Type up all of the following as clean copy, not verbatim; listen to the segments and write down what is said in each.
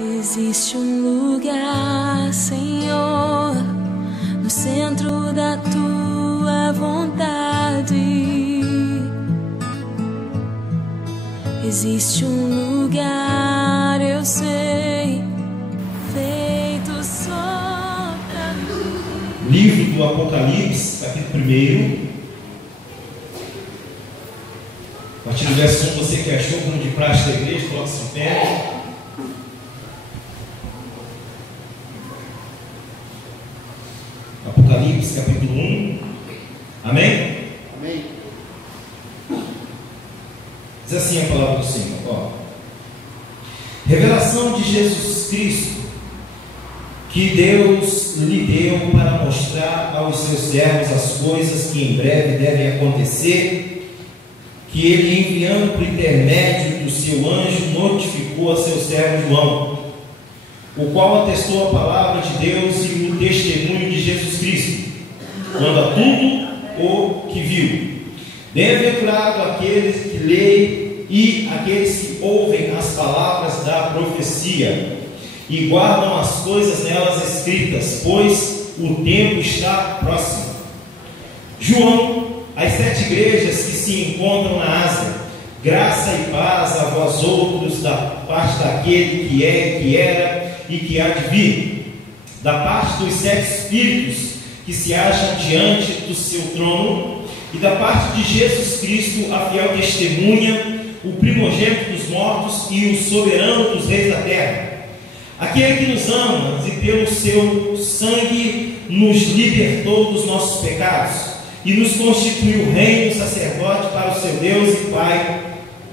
Existe um lugar, Senhor, no centro da tua vontade. Existe um lugar, eu sei, feito só pra mim. Livro do Apocalipse, capítulo 1. A partir do verso 1, você que achou, como de praxe da igreja, coloque-se de pé. Apocalipse, capítulo 1. Amém? Amém. Diz assim a palavra do Senhor. Ó. Revelação de Jesus Cristo, que Deus lhe deu para mostrar aos seus servos as coisas que em breve devem acontecer, que ele, enviando por intermédio do seu anjo, notificou a seu servo João, o qual atestou a palavra de Deus e o testemunho de Jesus Cristo, quando a tudo o que viu. Bem-aventurado aqueles que leem e aqueles que ouvem as palavras da profecia e guardam as coisas nelas escritas, pois o tempo está próximo. João, as 7 igrejas que se encontram na Ásia, graça e paz a vós outros da parte daquele que é, que era e que há de vir, da parte dos 7 espíritos que se acham diante do seu trono, e da parte de Jesus Cristo, a fiel testemunha, o primogênito dos mortos e o soberano dos reis da terra, aquele que nos ama e pelo seu sangue nos libertou dos nossos pecados e nos constituiu reino sacerdote para o seu Deus e Pai.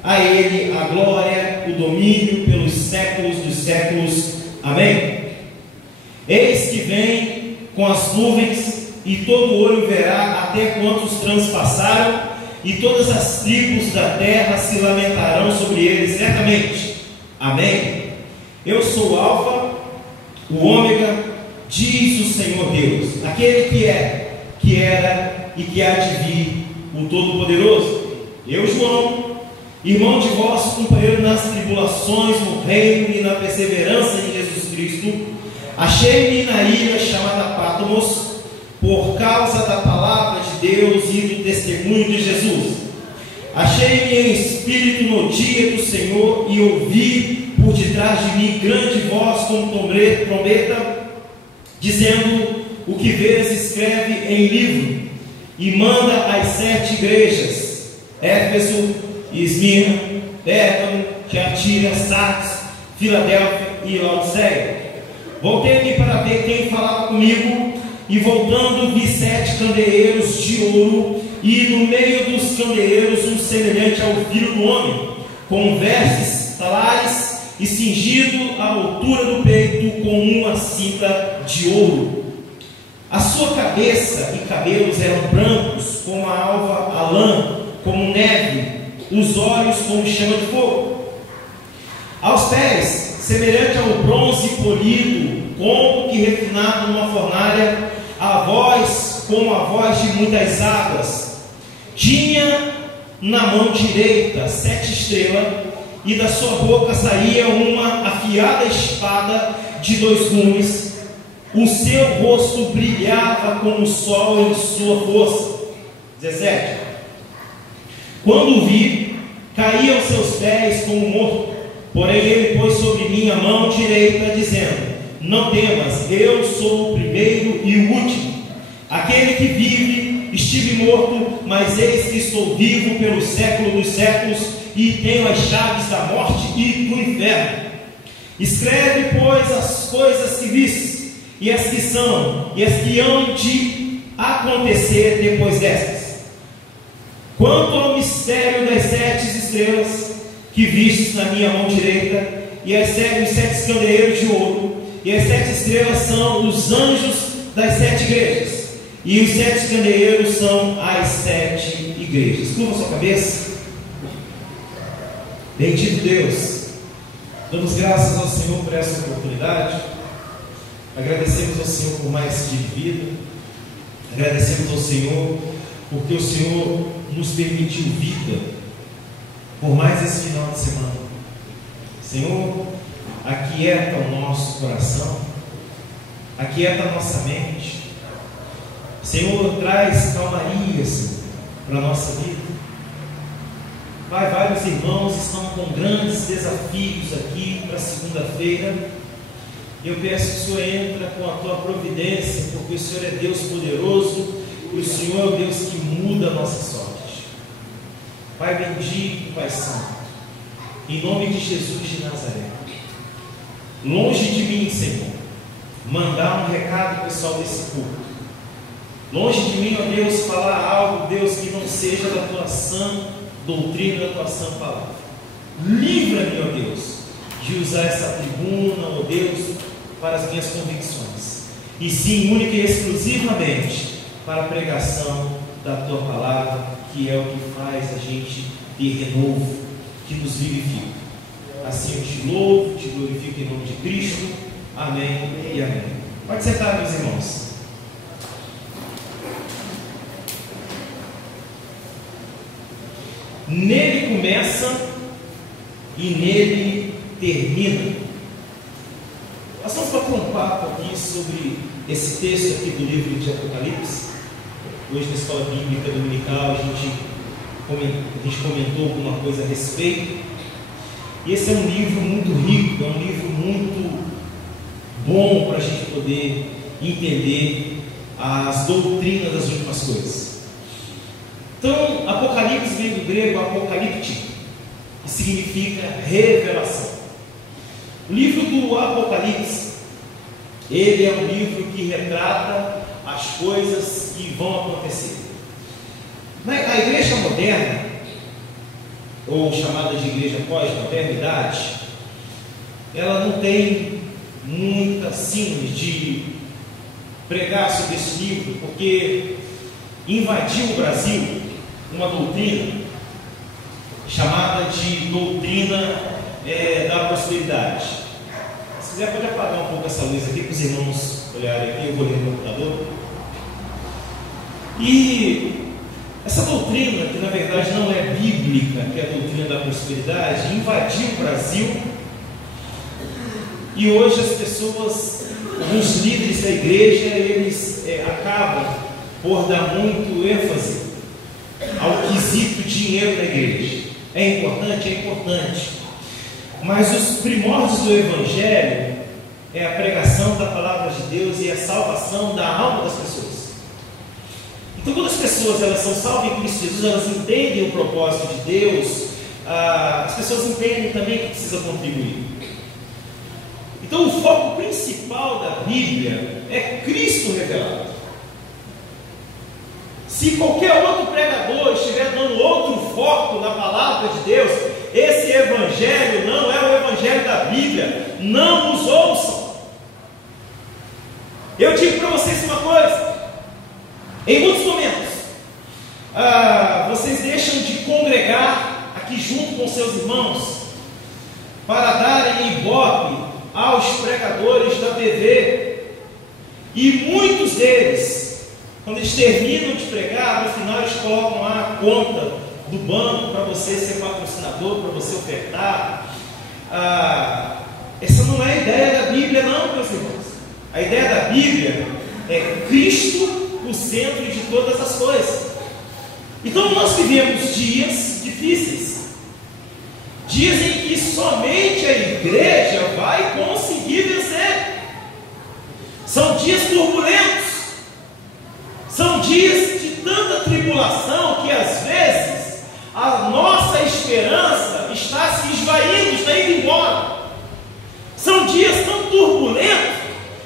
A ele a glória, o domínio pelos séculos dos séculos. Amém. Eis que vem com as nuvens, e todo olho verá até quantos transpassaram, e todas as tribos da terra se lamentarão sobre eles certamente. Amém. Eu sou o Alfa, o Ômega, diz o Senhor Deus, aquele que é, que era e que há de vir, o Todo-Poderoso. Eu, João, irmão de vós, companheiro nas tribulações, no reino e na perseverança em Jesus Cristo, achei-me na ilha chamada Patmos, por causa da palavra de Deus e do testemunho de Jesus. Achei-me em espírito no dia do Senhor e ouvi por detrás de mim grande voz como trombeta, dizendo: o que vês escreve em livro e manda às 7 igrejas: Éfeso, Esmirna, Pérgamo, Tiatira, Sardes, Filadélfia e Laodiceia. Voltei-me para ver quem falava comigo, e voltando vi 7 candeeiros de ouro, e no meio dos candeeiros um semelhante ao filho do homem, com vestes talares e cingido à altura do peito com uma cinta de ouro. A sua cabeça e cabelos eram brancos como a alva, a lã como neve, os olhos como chama de fogo. Aos pés, semelhante ao bronze polido, como que refinado numa fornalha, a voz como a voz de muitas águas. Tinha na mão direita 7 estrelas, e da sua boca saía uma afiada espada de 2 gumes. O seu rosto brilhava como o sol em sua força. 17. Quando o vi, caí aos seus pés como morto. Porém ele pôs sobre mim a mão direita, dizendo: não temas, eu sou o primeiro e o último, aquele que vive. Estive morto, mas eis que estou vivo pelo século dos séculos, e tenho as chaves da morte e do inferno. Escreve, pois, as coisas que vistes, e as que são, e as que hão de acontecer depois destas. Quanto ao mistério das 7 estrelas que vistes na minha mão direita, e os 7 candeeiros de ouro, e as 7 estrelas são os anjos das 7 igrejas, e os 7 candeeiros são as 7 igrejas. Curva sua cabeça. Bendito Deus, damos graças ao Senhor por essa oportunidade, agradecemos ao Senhor por mais esse dia de vida, agradecemos ao Senhor porque o Senhor nos permitiu vida por mais esse final de semana. Senhor, aquieta o nosso coração, aquieta a nossa mente. Senhor, traz calmaria, Senhor, para a nossa vida. Pai, vários irmãos estão com grandes desafios aqui para segunda-feira. Eu peço que o Senhor entre com a tua providência, porque o Senhor é Deus poderoso e o Senhor é o Deus que muda a nossa sorte. Pai bendito, Pai santo, em nome de Jesus de Nazaré, longe de mim, Senhor, mandar um recado pessoal desse culto. Longe de mim, ó Deus, falar algo, Deus, que não seja da tua sã doutrina, da tua sã palavra. Livra-me, ó Deus, de usar essa tribuna, ó Deus, para as minhas convicções, e sim, única e exclusivamente para a pregação da tua palavra, que é o que faz a gente ter renovo, que nos vivifica. Assim eu te louvo, te glorifico em nome de Cristo. Amém e amém. Pode sentar, meus irmãos. Nele começa e nele termina. Nós vamos bater um papo aqui sobre esse texto aqui do livro de Apocalipse. Hoje na escola bíblica dominical a gente comentou alguma coisa a respeito. E esse é um livro muito rico, é um livro muito bom para a gente poder entender as doutrinas das últimas coisas. Então, Apocalipse vem do grego apocalíptico, que significa revelação. O livro do Apocalipse, ele é um livro que retrata as coisas que vão acontecer. A igreja moderna, ou chamada de igreja pós-modernidade, ela não tem muita síndrome de pregar sobre esse livro, porque invadiu o Brasil uma doutrina chamada de doutrina da prosperidade. Se quiser pode apagar um pouco essa luz aqui para os irmãos olharem aqui, eu vou ler no computador. E essa doutrina, que na verdade não é bíblica, que é a doutrina da prosperidade, invadiu o Brasil, e hoje as pessoas, alguns líderes da igreja, eles acabam por dar muito ênfase ao quesito dinheiro da igreja. É importante? É importante. Mas os primórdios do Evangelho é a pregação da palavra de Deus e a salvação da alma das pessoas. Então, quando as pessoas elas são salvas em Cristo Jesus, elas entendem o propósito de Deus, as pessoas entendem também que precisa contribuir. Então, o foco principal da Bíblia é Cristo revelado. Se qualquer outro pregador estiver dando outro foco na palavra de Deus, esse evangelho não é o evangelho da Bíblia. Não os ouçam. Eu digo para vocês uma coisa: em muitos momentos vocês deixam de congregar aqui junto com seus irmãos para darem ibope aos pregadores da TV, e muitos deles, quando eles terminam de pregar, no final eles colocam lá a conta do banco para você ser patrocinador, para você ofertar. Essa não é a ideia da Bíblia, não, meus irmãos. A ideia da Bíblia é Cristo o centro de todas as coisas. Então nós vivemos dias difíceis, dias em que somente a igreja vai conseguir vencer. São dias turbulentos, são dias de tanta tribulação que às vezes a nossa esperança está se esvaindo, está indo embora. São dias tão turbulentos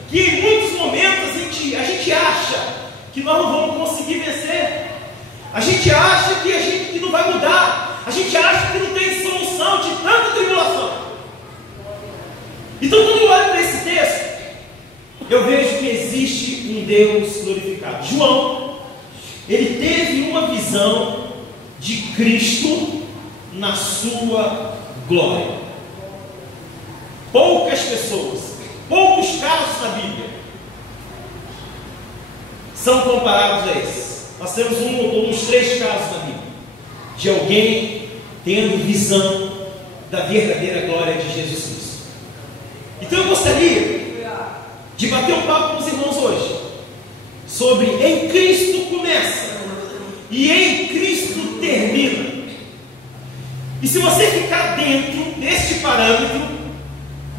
que em muitos momentos a gente acha que nós não vamos conseguir vencer. A gente acha que não vai mudar. A gente acha que não tem solução de tanta tribulação. Então, quando eu olho para esse texto, eu vejo que existe um Deus glorificado. João, ele teve uma visão de Cristo na sua glória. Poucas pessoas, poucos casos na Bíblia são comparados a esses. Nós temos uns 3 casos na Bíblia de alguém tendo visão da verdadeira glória de Jesus Cristo. Então eu gostaria de bater um papo com os irmãos hoje sobre em Cristo começa e em Cristo termina. E se você ficar dentro deste parâmetro,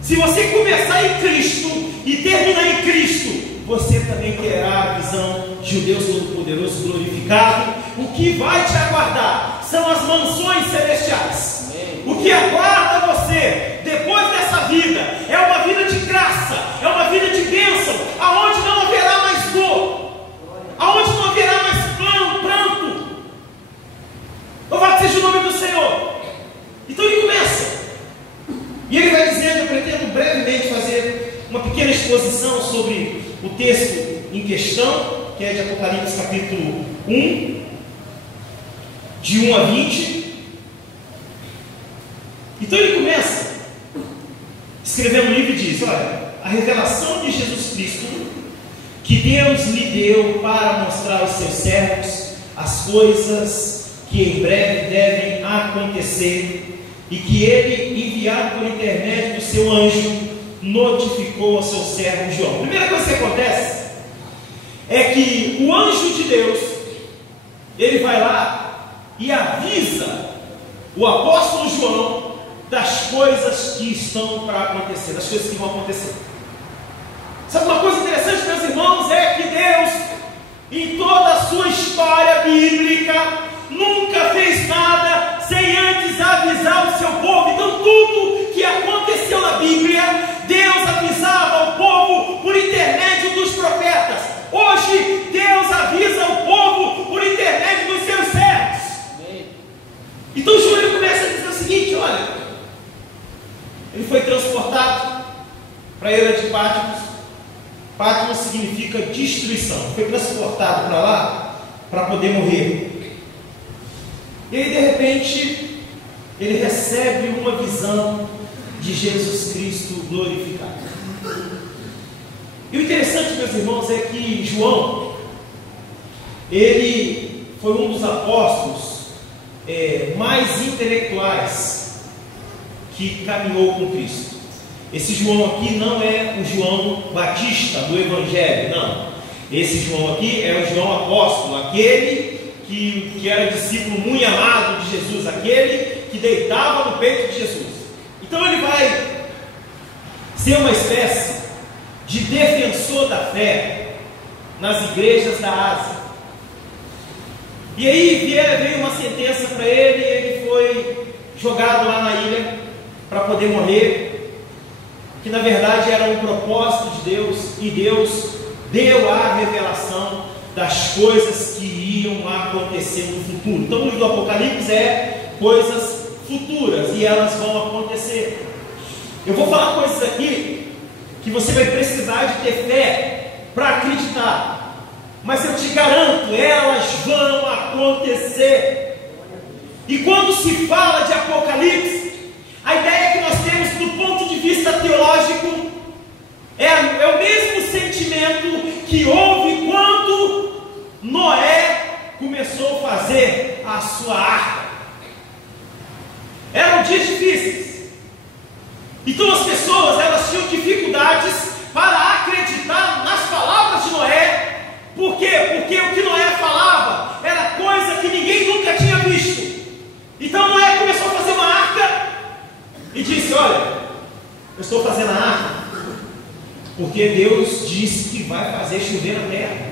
se você começar em Cristo e terminar em Cristo, você também terá a visão de um Deus Todo-Poderoso glorificado. O que vai te aguardar são as mansões celestiais. O que aguarda você depois dessa vida é uma vida de graça, é uma vida de bênção, aonde não haverá mais dor, aonde não haverá mais pranto. Louvado seja o nome do Senhor. Então ele começa, e ele vai dizendo, eu pretendo brevemente fazer uma pequena exposição sobre o texto em questão, que é de Apocalipse capítulo 1, de 1 a 20. Então ele começa escrevendo um livro e diz: olha, a revelação de Jesus Cristo, que Deus lhe deu para mostrar aos seus servos as coisas que em breve devem acontecer, e que ele, enviado por intermédio do seu anjo, notificou ao seu servo João. A primeira coisa que acontece é que o anjo de Deus, ele vai lá e avisa o apóstolo João das coisas que estão para acontecer, das coisas que vão acontecer. Sabe uma coisa interessante, meus irmãos, é que Deus, em toda a sua história bíblica, nunca fez nada sem antes avisar o seu povo. Então tudo que aconteceu na Bíblia, Deus avisava o povo por intermédio dos profetas. Hoje Deus avisa o povo por intermédio dos seus servos. Então João ele começa a dizer o seguinte: olha, ele foi transportado para a ilha de Patmos. Patmos significa destruição. Foi transportado para lá para poder morrer. E aí, de repente, ele recebe uma visão de Jesus Cristo glorificado. E o interessante, meus irmãos, é que João, ele foi um dos apóstolos mais intelectuais que caminhou com Cristo. Esse João aqui não é o João Batista do Evangelho, não. Esse João aqui é o João apóstolo, aquele que era discípulo muito amado de Jesus, aquele que deitava no peito de Jesus. Então ele vai ser uma espécie de defensor da fé nas igrejas da Ásia. E aí veio uma sentença para ele, ele foi jogado lá na ilha para poder morrer, que na verdade era um propósito de Deus, e Deus deu a revelação das coisas que iriam acontecer no futuro. Então o livro do Apocalipse é coisas futuras, e elas vão acontecer. Eu vou falar coisas aqui que você vai precisar de ter fé para acreditar, mas eu te garanto, elas vão acontecer. E quando se fala de Apocalipse, a ideia que nós temos do ponto de vista teológico é o mesmo sentimento que houve quando Noé começou a fazer a sua arca. Eram dias difíceis. Então as pessoas, elas tinham dificuldades para acreditar nas palavras de Noé. Por quê? Porque o que Noé falava era coisa que ninguém nunca tinha visto. Então Noé começou a fazer uma arca e disse: olha, eu estou fazendo a arca porque Deus disse que vai fazer chover na terra.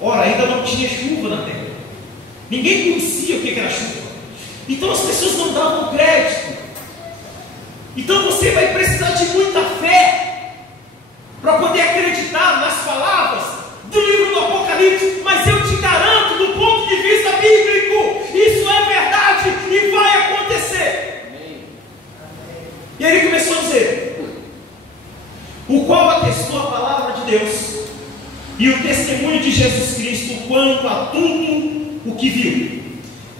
Ora, ainda não tinha chuva na terra, ninguém conhecia o que era chuva, então as pessoas não davam crédito. Então você vai precisar de muita fé para poder acreditar nas palavras do livro do Apocalipse. Mas eu te garanto, do ponto de vista bíblico, isso é verdade e vai acontecer. Amém. E aí ele começou a dizer: o qual atestou a palavra de Deus e o testemunho de Jesus Cristo quanto a tudo o que viu.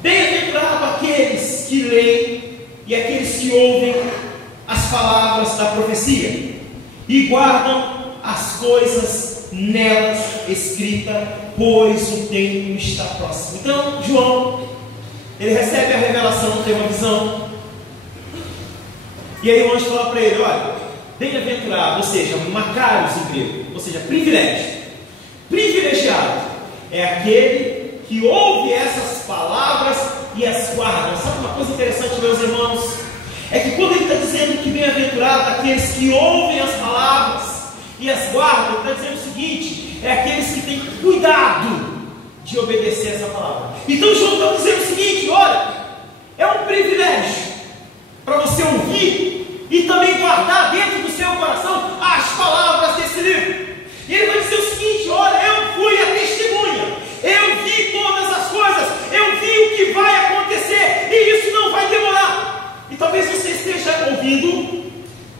Bem-aventurado aqueles que leem e aqueles que ouvem as palavras da profecia e guardam as coisas nelas escritas, pois o tempo está próximo. Então João, ele recebe a revelação, tem uma visão, e aí o anjo fala para ele: olha, bem-aventurado, ou seja, macarios em grego, ou seja, privilégio. Privilegiado é aquele que ouve essas palavras e as guarda. Sabe uma coisa interessante, meus irmãos? É que quando ele está dizendo que bem-aventurado aqueles que ouvem as palavras e as guardam, ele está dizendo o seguinte: é aqueles que têm cuidado de obedecer essa palavra. Então João está dizendo o seguinte: olha, é um privilégio para você ouvir e também guardar dentro do seu coração as palavras desse livro. E ele vai dizer o seguinte: olha, eu fui a testemunha, eu vi todas as coisas, eu vi o que vai acontecer, e isso não vai demorar. E talvez você esteja ouvindo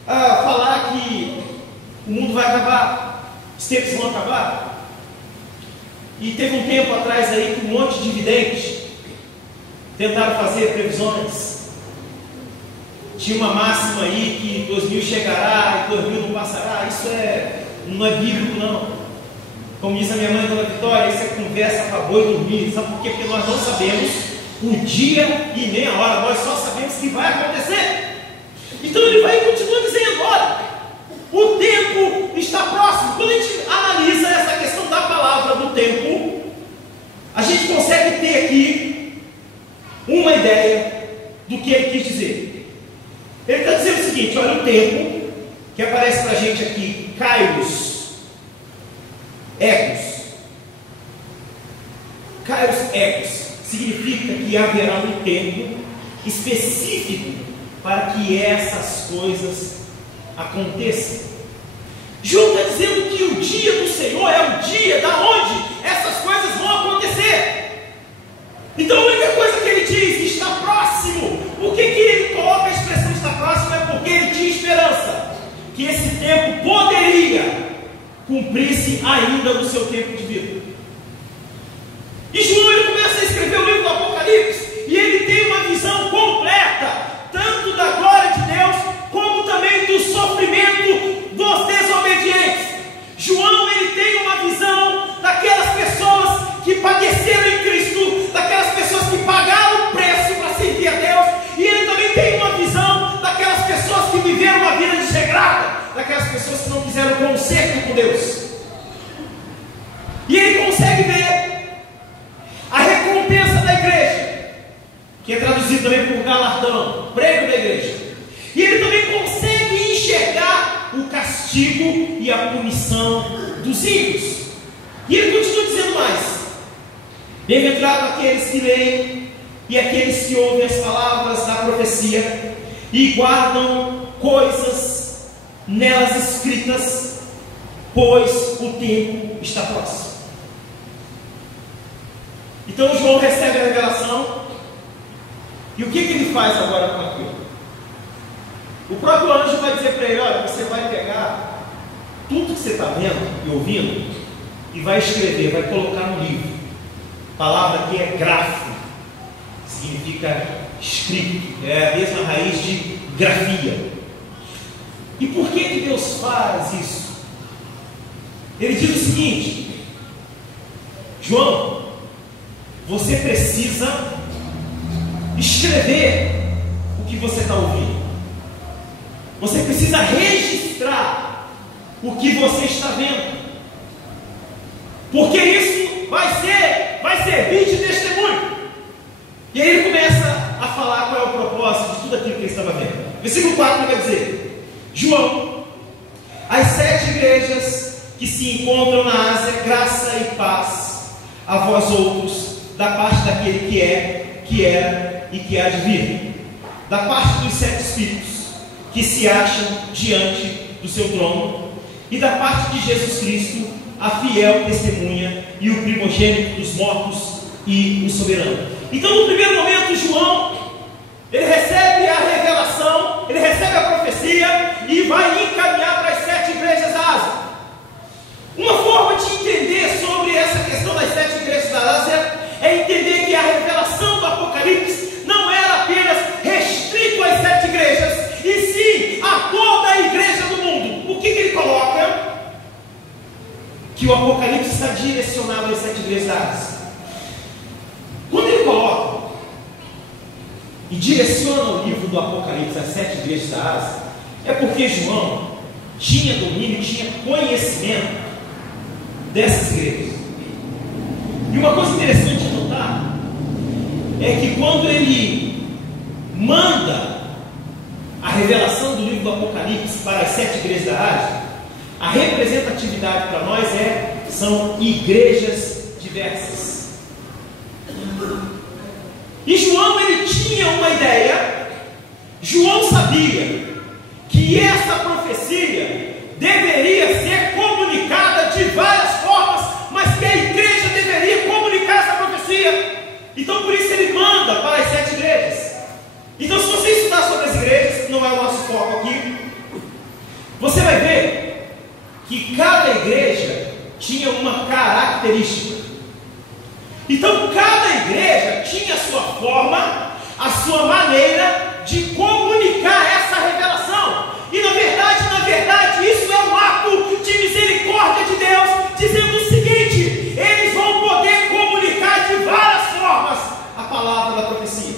falar que o mundo vai acabar, os tempos vão acabar. E teve um tempo atrás aí que um monte de videntes tentaram fazer previsões. Tinha uma máxima aí que 2000 chegará e 2000 não passará. Isso não é bíblico, não. Como diz a minha mãe, Dona Vitória, isso é conversa para boi dormir. Sabe por quê? Porque nós não sabemos o dia e nem a hora, nós só sabemos que vai acontecer. Então ele vai e continua dizendo: olha, o tempo está próximo. Quando a gente analisa essa questão da palavra do tempo, a gente consegue ter aqui uma ideia do que ele quis dizer. Ele está dizendo o seguinte: olha, o tempo que aparece para a gente aqui, kairos, egos, significa que haverá um tempo específico para que essas coisas aconteçam. João está dizendo que o dia do Senhor é o dia da onde essas coisas vão acontecer. Então a única coisa que ele diz: está próximo. Por que ele coloca a expressão está próximo? É porque ele tinha esperança que esse tempo poderia cumprir-se ainda no seu tempo de vida. E João, ele começa a escrever o livro do Apocalipse, e ele tem uma visão completa, tanto da glória de Deus, como também do sofrimento dos desobedientes. João, ele tem uma visão daquelas pessoas que padeceram em Cristo, daquelas pessoas que pagaram o preço para servir a Deus, e ele também tem uma visão daquelas pessoas que viveram uma vida desregrada, daquelas pessoas que não fizeram conserto com Deus. E ele consegue ver a recompensa da igreja, que é traduzido também por galardão, prêmio da igreja. E ele também consegue enxergar o castigo e a punição dos ímpios. E ele continua dizendo mais: bem-aventurado aqueles que leem e aqueles que ouvem as palavras da profecia e guardam coisas nelas escritas, pois o tempo está próximo. Então João recebe a revelação, e o que ele faz agora com aquilo? O próprio anjo vai dizer para ele: olha, você vai pegar tudo que você está vendo e ouvindo e vai escrever, vai colocar no livro. A palavra aqui é grafo, significa escrito, é a mesma raiz de grafia. E por que Deus faz isso? Ele diz o seguinte: João, você precisa escrever o que você está ouvindo. Você precisa registrar o que você está vendo, porque isso vai servir de testemunho. E aí ele começa a falar qual é o propósito de tudo aquilo que ele estava vendo. Versículo 4 vai dizer: João, as 7 igrejas que se encontram na Ásia, graça e paz a vós outros, da parte daquele que é, que era e que há de vir, da parte dos 7 espíritos que se acham diante do seu trono, e da parte de Jesus Cristo, a fiel testemunha e o primogênito dos mortos e o soberano. Então, no primeiro momento, João, ele recebe a revelação, ele recebe a profecia e vai encaminhar para as 7 igrejas da Ásia. Uma forma de entender sobre essa questão das 7 igrejas da Ásia é entender que a revelação do Apocalipse não era apenas restrito às 7 igrejas, e sim a toda a igreja do mundo. Por que ele coloca que o Apocalipse está direcionado às 7 igrejas da Ásia? Quando ele coloca e direciona o livro do Apocalipse às 7 igrejas da Ásia, é porque João, tinha domínio, tinha conhecimento dessas igrejas. E uma coisa interessante de notar é que quando ele manda a revelação do livro do Apocalipse para as 7 igrejas da Ásia, a representatividade para nós são igrejas diversas. E João, ele tinha uma ideia. João sabia que essa profecia deveria ser comunicada de várias formas, mas que a igreja deveria comunicar essa profecia. Então por isso ele manda para as 7 igrejas. Então se você estudar sobre as igrejas, que não é o nosso foco aqui, você vai ver que cada igreja tinha uma característica. Então cada igreja tinha a sua forma, a sua maneira de comunicar essa revelação. E na verdade, isso é um ato de misericórdia de Deus, dizendo o seguinte: eles vão poder comunicar de várias formas a palavra da profecia.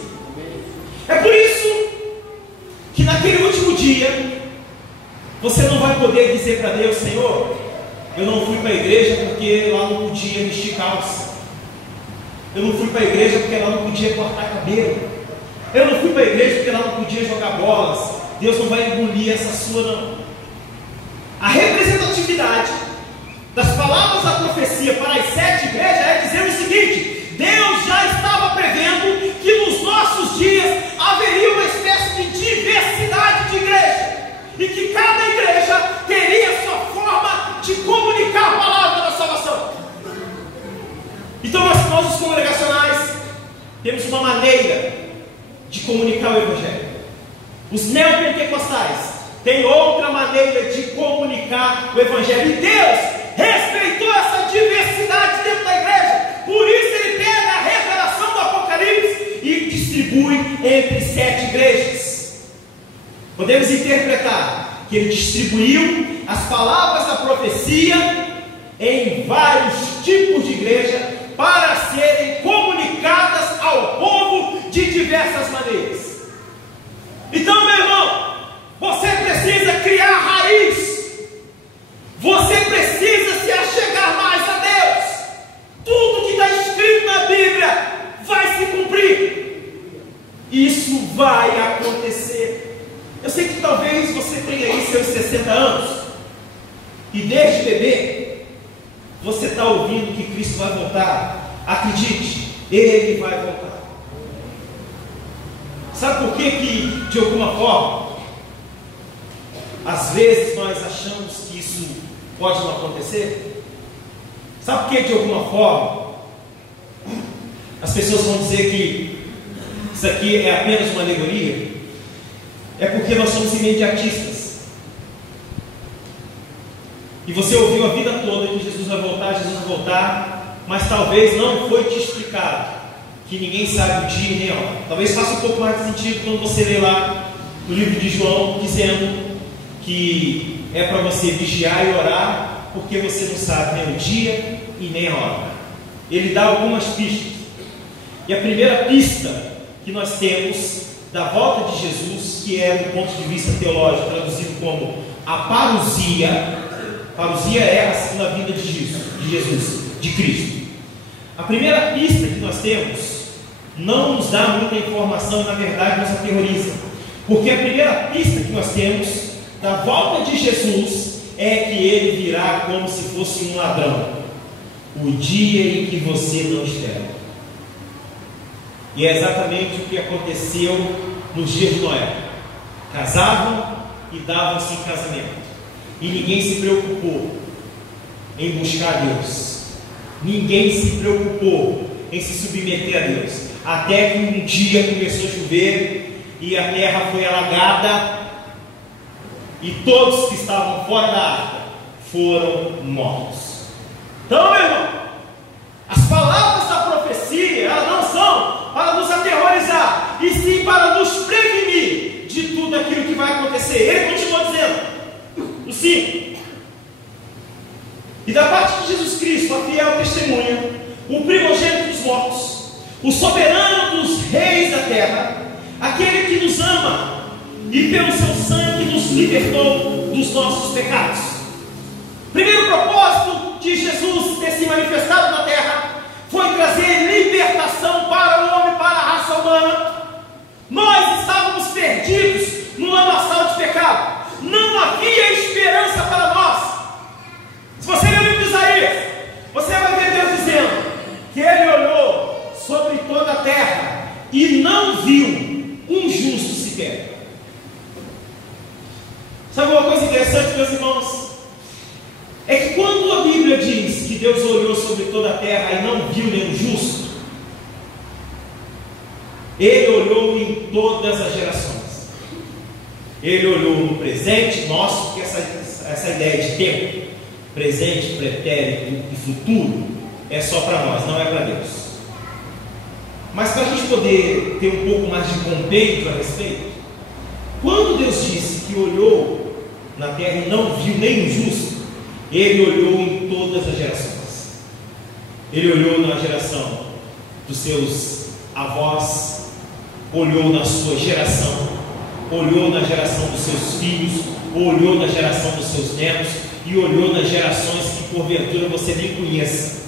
É por isso que naquele último dia você não vai poder dizer para Deus: Senhor, eu não fui para a igreja porque lá não podia vestir calça. Eu não fui para a igreja porque lá não podia cortar cabelo. Eu não fui para a igreja porque lá não podia jogar bolas. Deus não vai engolir essa sua, não. A representatividade das palavras da profecia para as 7 igrejas é dizer o seguinte: Deus já estava prevendo que nos nossos dias haveria uma espécie de diversidade de igreja, e que cada igreja teria sua forma de comunicar a palavra da salvação. Então nós os congregacionais temos uma maneira de comunicar o Evangelho. Os neopentecostais têm outra maneira de comunicar o Evangelho. E Deus respeitou essa diversidade dentro da igreja. Por isso Ele pega a revelação do Apocalipse e distribui entre 7 igrejas. Podemos interpretar que Ele distribuiu as palavras da profecia em vários tipos de igreja para serem comunicadas ao povo de diversas maneiras. Então, meu irmão, você precisa criar raiz. Você precisa se achegar mais a Deus. Tudo que está escrito na Bíblia vai se cumprir. Isso vai acontecer. Eu sei que talvez você tenha aí seus 60 anos e desde bebê você está ouvindo que Cristo vai voltar. Acredite, Ele vai voltar. Sabe por que de alguma forma, às vezes nós achamos que isso pode não acontecer? Sabe por que de alguma forma as pessoas vão dizer que isso aqui é apenas uma alegoria? É porque nós somos imediatistas. E você ouviu a vida toda que Jesus vai voltar, mas talvez não foi te explicado que ninguém sabe o dia nem a hora. Talvez faça um pouco mais de sentido quando você lê lá no livro de João, dizendo que é para você vigiar e orar, porque você não sabe nem o dia e nem a hora. Ele dá algumas pistas. E a primeira pista que nós temos da volta de Jesus, que é do ponto de vista teológico traduzido como a parousia. Parousia é a segunda vinda de Jesus, de Cristo. A primeira pista que nós temos não nos dá muita informação e na verdade nos aterroriza, porque a primeira pista que nós temos da volta de Jesus é que Ele virá como se fosse um ladrão, o dia em que você não espera. E é exatamente o que aconteceu nos dias de Noé. Casavam e davam-se em casamento, e ninguém se preocupou em buscar a Deus. Ninguém se preocupou em se submeter a Deus. Até que um dia começou a chover e a terra foi alagada e todos que estavam fora da arca foram mortos. Então, meu irmão, as palavras da profecia, elas não são para nos aterrorizar, e sim para nos prevenir de tudo aquilo que vai acontecer. Ele continua dizendo o 5: e da parte de Jesus Cristo, a fiel testemunha, o primogênito dos mortos, o soberano dos reis da terra, aquele que nos ama e pelo seu sangue nos libertou dos nossos pecados. Primeiro propósito de Jesus ter se manifestado na terra foi trazer libertação para o homem, para a raça humana. Nós estávamos perdidos no lamaçal de pecado. Não havia esperança para nós. Se você ler o livro de Isaías, você vai ver Deus dizendo que Ele olhou sobre toda a terra e não viu um justo sequer. Sabe uma coisa interessante, meus irmãos? É que quando a Bíblia diz que Deus olhou sobre toda a terra e não viu nenhum justo, Ele olhou em todas as gerações. Ele olhou no presente nosso, porque essa ideia de tempo, presente, pretérito e futuro, é só para nós, não é para Deus. Mas para a gente poder ter um pouco mais de compreensão a respeito, quando Deus disse que olhou na terra e não viu nenhum justo, Ele olhou em todas as gerações. Ele olhou na geração dos seus avós, olhou na sua geração, olhou na geração dos seus filhos, olhou na geração dos seus netos e olhou nas gerações que porventura você nem conheça.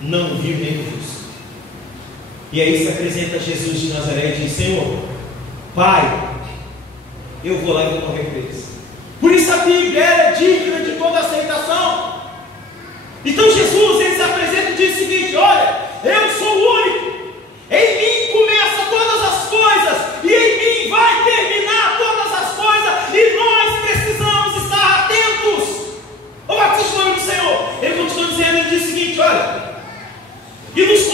Não viu nenhum justo. E aí se apresenta Jesus de Nazaré e diz: Senhor, Pai, eu vou lá e vou morrer por eles. Por isso a Bíblia é digna de toda aceitação. Então Jesus, ele se apresenta e diz o seguinte: olha, eu sou o único, em mim começa todas as coisas e em mim vai terminar todas as coisas, e nós precisamos estar atentos. O batismo do Senhor, ele continua dizendo, ele diz o seguinte: olha, e nos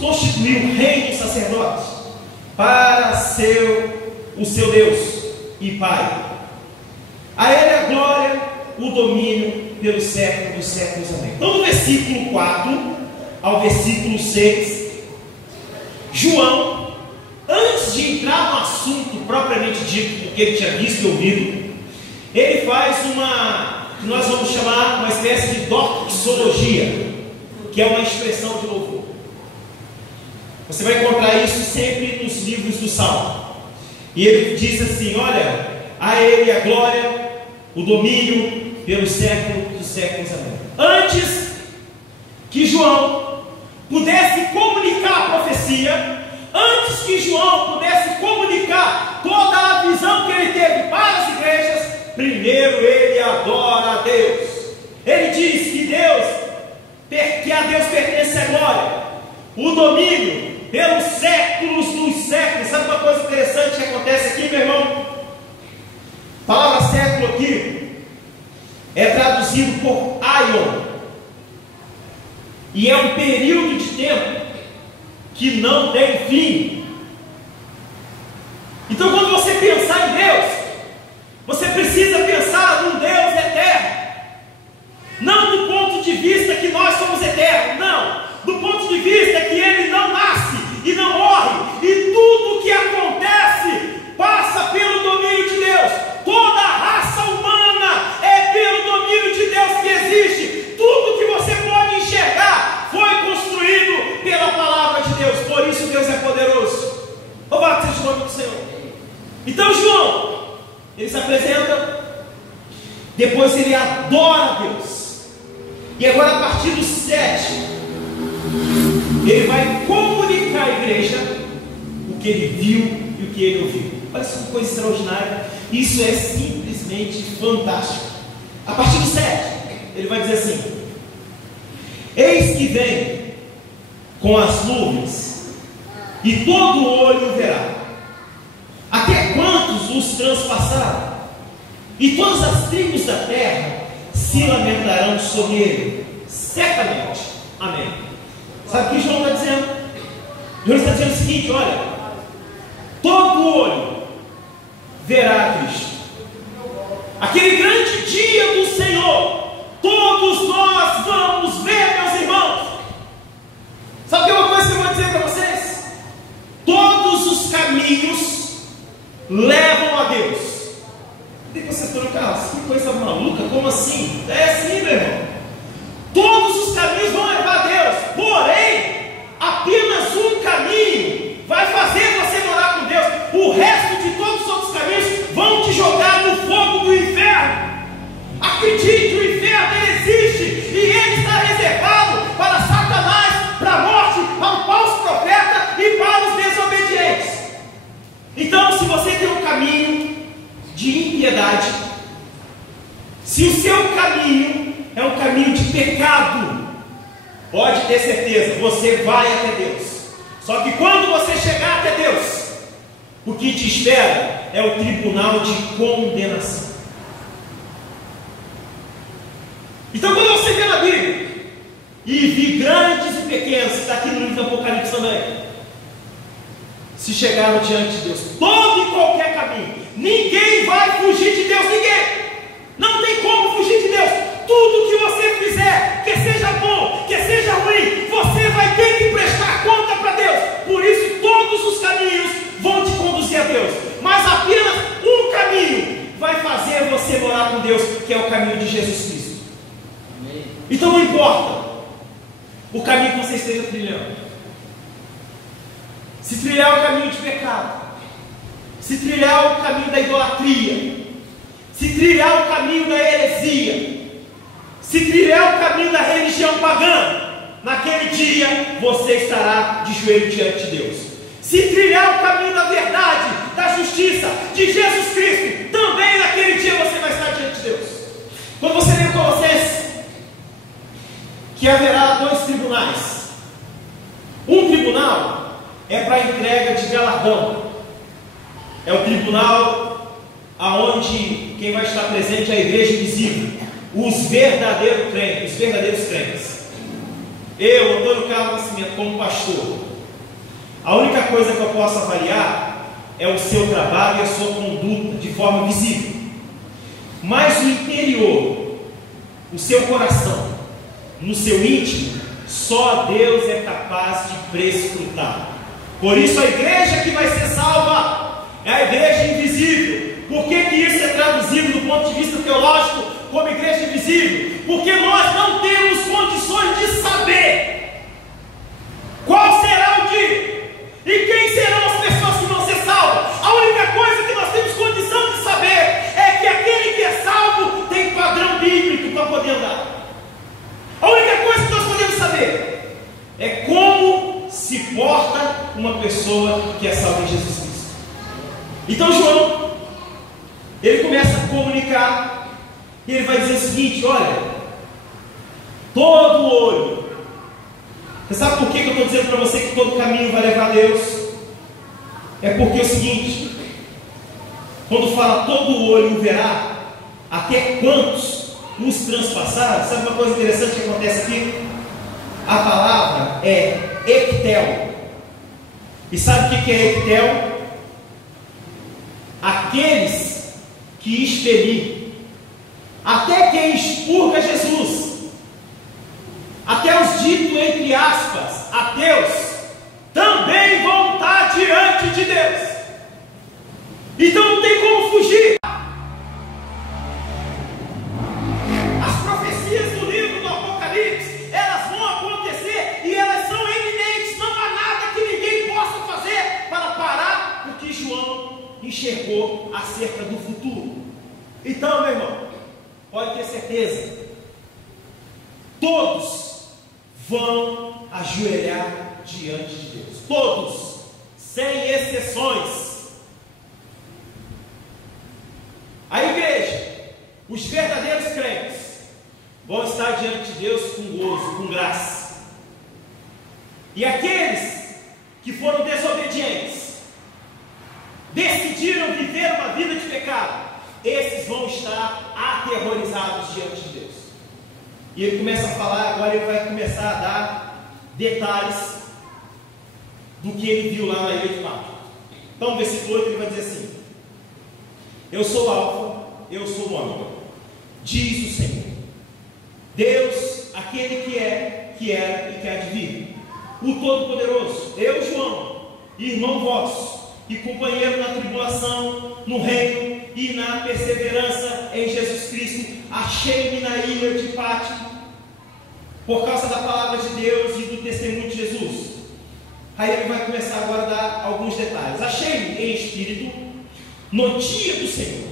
constituiu rei dos sacerdotes para ser o seu Deus e Pai. A Ele a glória, o domínio pelos séculos dos séculos. Amém. Então, do versículo 4 ao versículo 6, João, antes de entrar no assunto propriamente dito do que ele tinha visto e ouvido, ele faz uma, que nós vamos chamar uma espécie de doxologia, que é uma expressão de louvor. Você vai encontrar isso sempre nos livros do Salmo. E ele diz assim: olha, a Ele a glória, o domínio pelos séculos dos séculos. Amém. Antes que João pudesse comunicar a profecia, antes que João pudesse comunicar toda a visão que ele teve para as igrejas, primeiro ele adora a Deus. Ele diz que a Deus pertence a glória, o domínio pelos séculos dos séculos. Sabe uma coisa interessante que acontece aqui, meu irmão? A palavra século aqui é traduzido por aion, e é um período de tempo que não tem fim. Então, quando você pensar em Deus, você precisa pensar num Deus eterno, não do ponto de vista que nós somos eternos, não, do ponto de vista que Ele não nasce e não morre, e tudo que acontece passa pelo domínio de Deus. Toda a raça humana é pelo domínio de Deus que existe. Tudo que você pode enxergar foi construído pela palavra de Deus. Por isso Deus é poderoso. Louvado seja o nome do Senhor. Então João, ele se apresenta, depois ele adora a Deus, e agora a partir do 7 ele vai comunicar à igreja o que ele viu e o que ele ouviu. Olha só que coisa extraordinária. Isso é simplesmente fantástico. A partir do 7 ele vai dizer assim: eis que vem com as nuvens, e todo olho verá, até quantos os transpassaram, e todas as tribos da terra se lamentarão sobre ele, certamente. Amém. Sabe o que João está dizendo? João está dizendo o seguinte: olha, todo olho verá Cristo. Aquele grande dia do Senhor, todos nós vamos ver, meus irmãos. Sabe que é uma coisa que eu vou dizer para vocês? Todos os caminhos levam a Deus. Tem que vocês estão no carro, que coisa maluca, como assim? É assim, meu irmão. Todos os caminhos vão levar a Deus, porém, apenas um caminho vai fazer você morar com Deus. O resto de todos os outros caminhos vão te jogar no fogo do inferno. caminho é um caminho de pecado. Pode ter certeza, você vai até Deus. Só que quando você chegar até Deus, o que te espera é o tribunal de condenação. Então, quando você vê na Bíblia, e vi grandes e pequenos, está aqui no livro do Apocalipse também, se chegaram diante de Deus, todo e qualquer caminho, ninguém vai fugir de Deus, ninguém, não tem como fugir de Deus. Tudo que você fizer, que seja bom, que seja ruim, você vai ter que prestar conta para Deus. Por isso todos os caminhos vão te conduzir a Deus, mas apenas um caminho vai fazer você morar com Deus, que é o caminho de Jesus Cristo. Amém. Então não importa o caminho que você esteja trilhando, se trilhar o caminho de pecado, se trilhar o caminho da idolatria, se trilhar o caminho da heresia, se trilhar o caminho da religião pagã, naquele dia você estará de joelho diante de Deus. Se trilhar o caminho da verdade, da justiça, de Jesus Cristo, também naquele dia você vai estar diante de Deus. Quando você lê Colossenses, que haverá 2 tribunais. Um tribunal é para entrega de galardão. É o tribunal aonde quem vai estar presente é a igreja invisível, os verdadeiros crentes. Eu, Antônio Carlos Nascimento, como pastor, a única coisa que eu posso avaliar é o seu trabalho e a sua conduta de forma visível. Mas o interior, o seu coração, no seu íntimo, só Deus é capaz de prescrutar. Por isso a igreja que vai ser salva é a igreja invisível. Por que isso é traduzido do ponto de vista teológico como igreja invisível? Porque nós não temos condições de saber qual será o dia e quem serão as pessoas que vão ser salvas. A única coisa que nós temos condição de saber é que aquele que é salvo tem padrão bíblico para poder andar. A única coisa que nós podemos saber é como se porta uma pessoa que é salva em Jesus Cristo. Então João, ele começa a comunicar, e ele vai dizer o seguinte: olha, todo olho. Você sabe por que eu estou dizendo para você que todo caminho vai levar a Deus? É porque é o seguinte: quando fala todo olho verá, até quantos os transpassaram. Sabe uma coisa interessante que acontece aqui? A palavra é ectel. E sabe o que é ectel? Aqueles que expeli, até quem expurga Jesus, até os ditos entre aspas ateus, também vão estar diante de Deus. Então não tem como fugir. As profecias do livro do Apocalipse, elas vão acontecer e elas são eminentes. Não há nada que ninguém possa fazer para parar o que João enxergou acerca do futuro. Então, meu irmão, pode ter certeza, todos vão ajoelhar diante de Deus. Todos, sem exceções. A igreja, os verdadeiros crentes, vão estar diante de Deus com gozo, com graça. E aqueles que foram desobedientes, decidiram viver uma vida de pecado, esses vão estar aterrorizados diante de Deus. E ele começa a falar, agora ele vai começar a dar detalhes do que ele viu lá na ilha de Patmos. Então, no versículo 8 ele vai dizer assim: eu sou o Alfa, eu sou o Ômega, diz o Senhor, Deus, aquele que é, que era e que há de vir, o Todo-Poderoso. Eu, João, irmão vosso e companheiro na tribulação, no reino e na perseverança em Jesus Cristo, achei-me na ilha de Patmos por causa da palavra de Deus e do testemunho de Jesus. Aí ele vai começar agora a dar alguns detalhes. Achei-me em espírito no dia do Senhor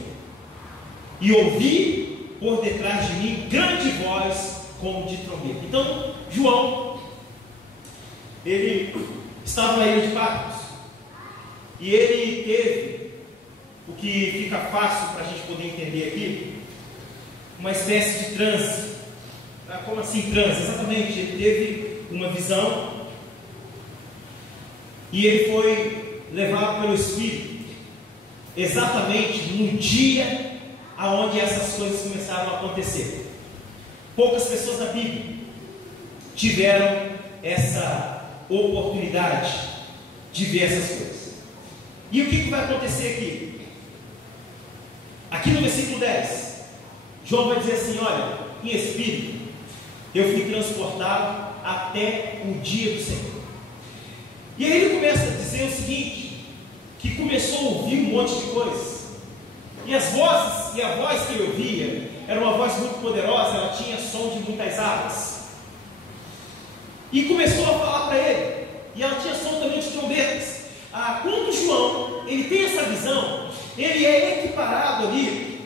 e ouvi por detrás de mim grande voz como de trombeta. Então João, ele estava na ilha de Patmos e ele teve o que fica fácil para a gente poder entender aqui. uma espécie de transe. Como assim transe? Exatamente, ele teve uma visão e ele foi levado pelo Espírito exatamente no dia aonde essas coisas começaram a acontecer. Poucas pessoas da Bíblia tiveram essa oportunidade de ver essas coisas. E o que vai acontecer aqui? Aqui no versículo 10, João vai dizer assim: olha, em espírito eu fui transportado até o dia do Senhor. E aí ele começa a dizer o seguinte, que começou a ouvir um monte de coisas, e a voz que ele ouvia era uma voz muito poderosa, ela tinha som de muitas águas, e começou a falar para ele, e ela tinha som também de trombetas. Quando João ele tem essa visão, ele é equiparado ali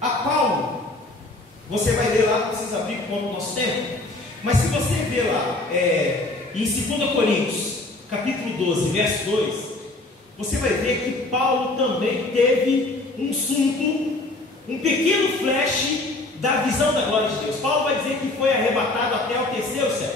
a Paulo. Você vai ler lá, não precisa abrir por conta do nosso tempo, mas se você ver lá em 2 Coríntios capítulo 12, verso 2, você vai ver que Paulo também teve um sunto, um pequeno flash da visão da glória de Deus. Paulo vai dizer que foi arrebatado até o terceiro céu.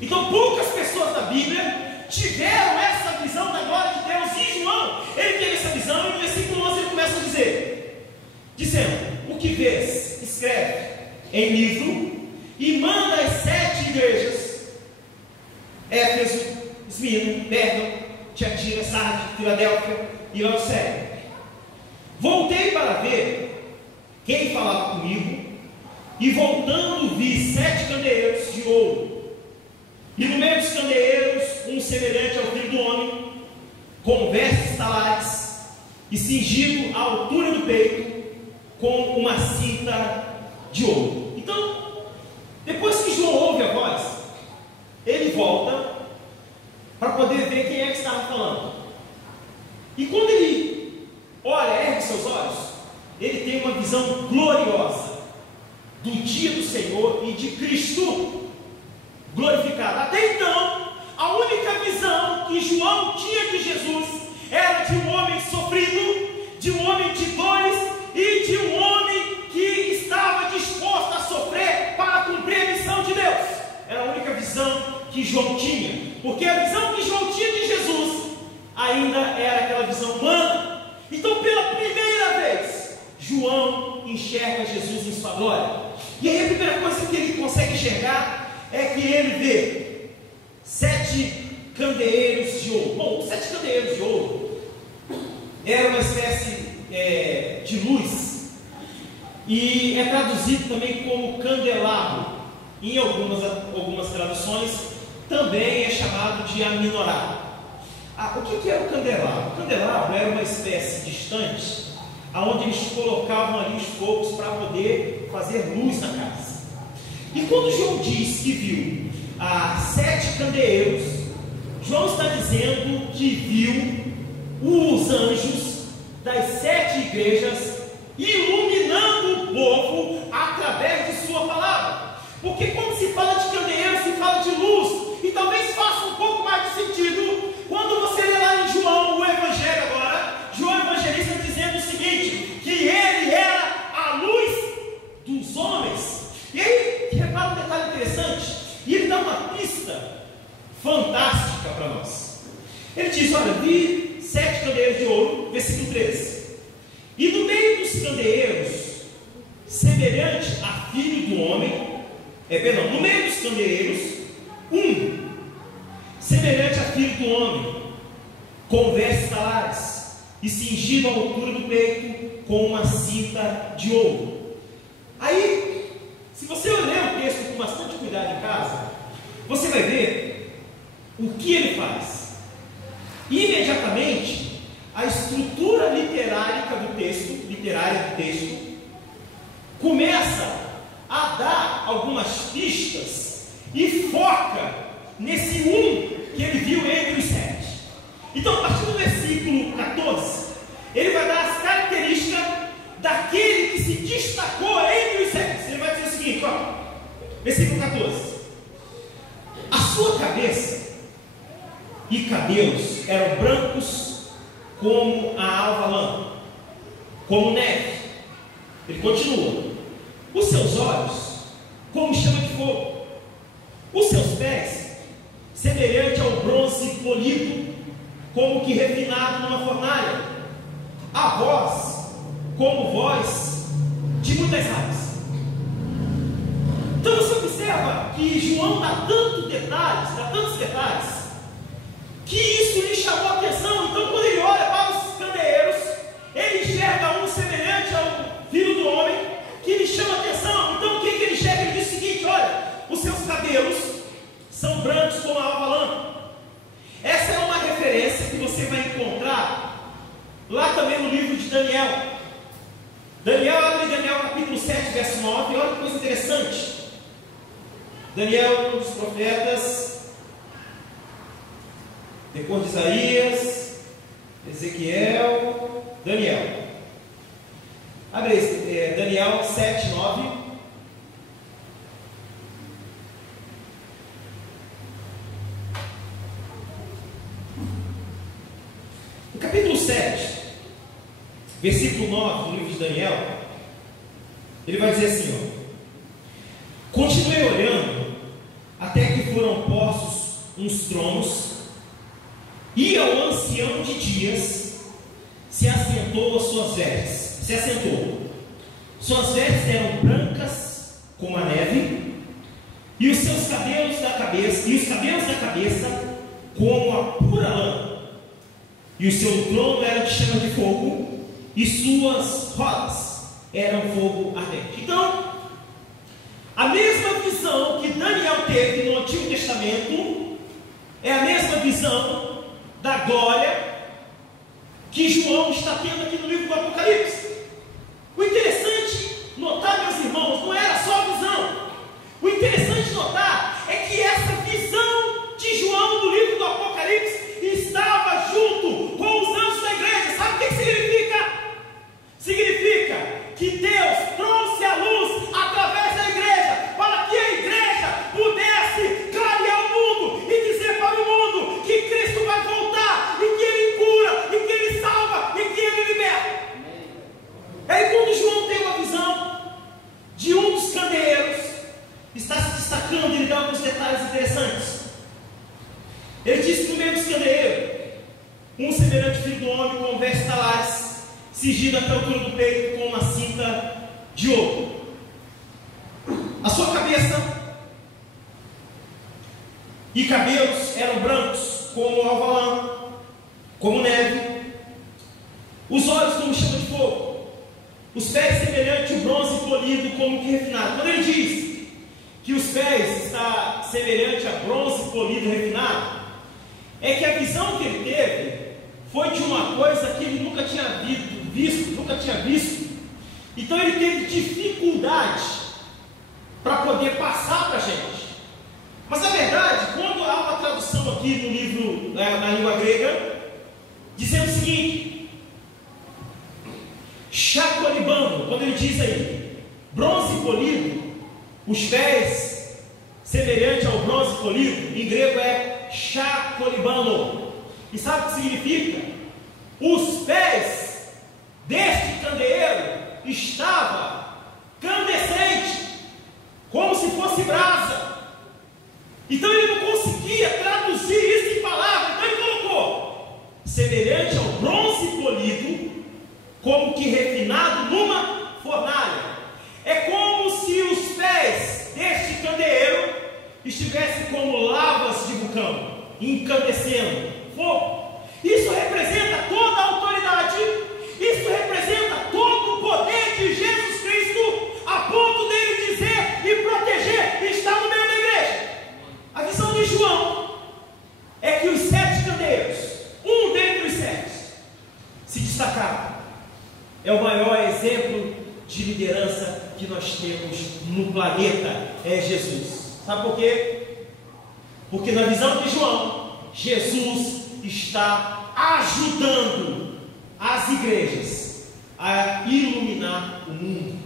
Então poucas pessoas da Bíblia tiveram essa visão da glória de Deus, e João, ele teve essa visão, e no versículo 11 ele começa a dizer, dizendo: o que vês, escreve em livro, e manda às 7 igrejas, Éfeso, Esmirna, Pérgamo, Tiatira, Sardes, Filadélfia e Laodiceia. Voltei para ver quem falava comigo, e voltando vi 7 candeeiros de ouro, e no meio dos candeeiros um semelhante ao filho do homem, com vestes talares, e cingido à altura do peito com uma cinta de ouro. Então, depois que João ouve a voz, ele volta para poder ver quem é que estava falando. E quando ele olha, ergue seus olhos, ele tem uma visão gloriosa do dia do Senhor e de Cristo glorificado. Até então, a única visão que João tinha de Jesus era de um homem sofrido, de um homem de dores e de um homem que estava disposto a sofrer para cumprir a missão de Deus. Era a única visão que João tinha, porque a visão que João tinha de Jesus ainda era aquela visão humana. Então, pela primeira vez, João enxerga Jesus em sua glória. E aí a primeira coisa que ele consegue enxergar é que ele vê 7 candeeiros de ouro. Bom, 7 candeeiros de ouro era uma espécie de luz, e é traduzido também como candelabro. Em algumas traduções também é chamado de aminorá. O que era o candelabro? O candelabro era uma espécie de estante onde eles colocavam ali os focos para poder fazer luz na casa. E quando João diz que viu 7 candeeiros, João está dizendo que viu os anjos das 7 igrejas iluminando o povo através de sua palavra. Porque quando se fala de candeeiro, se fala de luz. E talvez faça um pouco mais de sentido quando você lê lá em João, o Evangelho agora, João Evangelista dizendo o seguinte, que ele era a luz dos homens. E aí, repara um detalhe interessante, e ele dá uma pista fantástica para nós. Ele diz, olha, vi 7 candeeiros de ouro, versículo 13. E no meio dos candeeiros, semelhante a filho do homem, no meio dos candeeiros, semelhante a filho do homem, com vestes talares, e cingido à altura do peito, com uma cinta de ouro. Aí, se você ler o texto com bastante cuidado em casa, você vai ver o que ele faz. Imediatamente, a estrutura literária do texto começa a dar algumas pistas e foca nesse que ele viu entre os 7. Então, a partir do versículo 14, ele vai dar as características daquele que se destacou entre os 7. Ele vai dizer o seguinte, versículo 14: a sua cabeça e cabelos eram brancos como a alva lã, como neve. Ele continua. Os seus olhos, como chama de fogo. Os seus pés, semelhante ao bronze polido, como que refinado numa fornalha. A voz, como voz de muitas águas. Então você observa que João dá tantos detalhes, que isso lhe chamou a atenção. Então, quando ele olha para os candeeiros, ele enxerga um semelhante ao filho do homem, que lhe chama a atenção. Então, o que ele enxerga? Ele diz o seguinte: olha, os seus cabelos são brancos como a alva lã. Essa é uma referência que você vai encontrar lá também no livro de Daniel. Daniel capítulo 7, verso 9. Olha que coisa interessante. Daniel, um dos profetas, depois de Isaías, Ezequiel, Daniel. Abre aí, Daniel 7, 9. No capítulo 7, versículo 9 do livro de Daniel, ele vai dizer assim: ó, continuei olhando até que foram postos uns tronos, e ao ancião de dias se assentou as suas vestes. Suas vestes eram brancas como a neve, e os seus cabelos da cabeça, como a pura lã. E o seu trono era de chama de fogo, e suas rodas eram fogo ardente. Então, a mesma visão que Daniel teve no Antigo Testamento é a mesma visão da glória que João está tendo aqui no livro do Apocalipse. O interessante notar, meus irmãos, não era só a visão. O interessante notar é que essa visão de João do livro do Apocalipse estava junto com os anjos da igreja. Sabe o que significa? Significa que Deus trouxe a luz através da igreja, para que a igreja pudesse clarear o mundo e dizer para o mundo que Cristo vai voltar, e que Ele cura, e que Ele salva, e que Ele liberta. Aí quando João tem uma visão de um dos candeeiros, está se destacando, ele dá alguns detalhes interessantes. Ele diz que no meio dos candeeiros, um semelhante filho do homem com vestes talares, cingido até a altura do peito com uma cinta de ouro. A sua cabeça e cabelos eram brancos como alva lã, como neve. Os olhos como chama de fogo. Os pés semelhante ao bronze polido como que refinado. Quando ele diz que os pés está semelhante a bronze polido e refinado, é que a visão que ele teve foi de uma coisa que ele nunca tinha visto. Então ele teve dificuldade para poder passar para a gente. Mas a verdade, quando há uma tradução aqui no livro, na língua grega, dizendo o seguinte: chacolibano, quando ele diz aí bronze polido, os pés semelhante ao bronze polido, em grego é chacolibano. E sabe o que significa? Os pés deste candeeiro estava candescente, como se fosse brasa. Então ele não conseguia traduzir isso em palavras. Então ele colocou semelhante ao bronze polido, como que refinado numa fornalha. É como se os pés deste candeeiro estivessem como lavas de vulcão, incandescendo fogo. Isso representa toda a autoridade, isso representa todo o poder de Jesus Cristo, a ponto dele dizer e proteger e estar no meio da igreja. A visão de João é que os 7 candeeiros, um dentre os 7, se destacava. É o maior exemplo de liderança que nós temos no planeta, é Jesus. Sabe por quê? Porque na visão de João, Jesus está ajudando as igrejas a iluminar o mundo.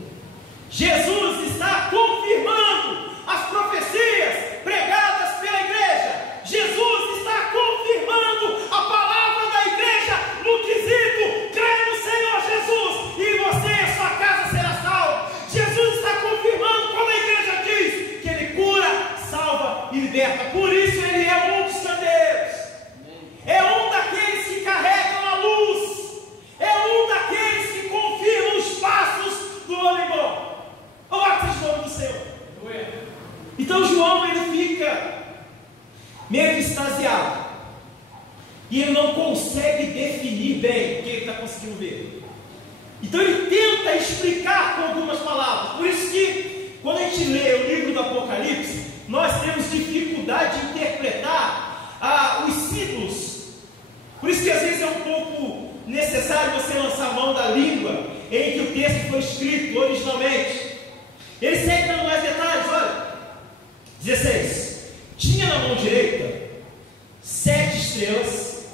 Jesus está confirmando as profecias pregadas pela igreja. Jesus está confirmando a palavra da igreja no quesito: crê no Senhor Jesus e você e sua casa será salvo. Jesus está confirmando Então João, ele fica meio extasiado, e ele não consegue definir bem o que ele está conseguindo ver. Então ele tenta explicar com algumas palavras. Por isso que quando a gente lê o livro do Apocalipse, nós temos dificuldade de interpretar os símbolos. Por isso que às vezes é um pouco necessário você lançar a mão da língua em que o texto foi escrito originalmente. Ele segue dando mais detalhes, olha. 16. Tinha na mão direita 7 estrelas,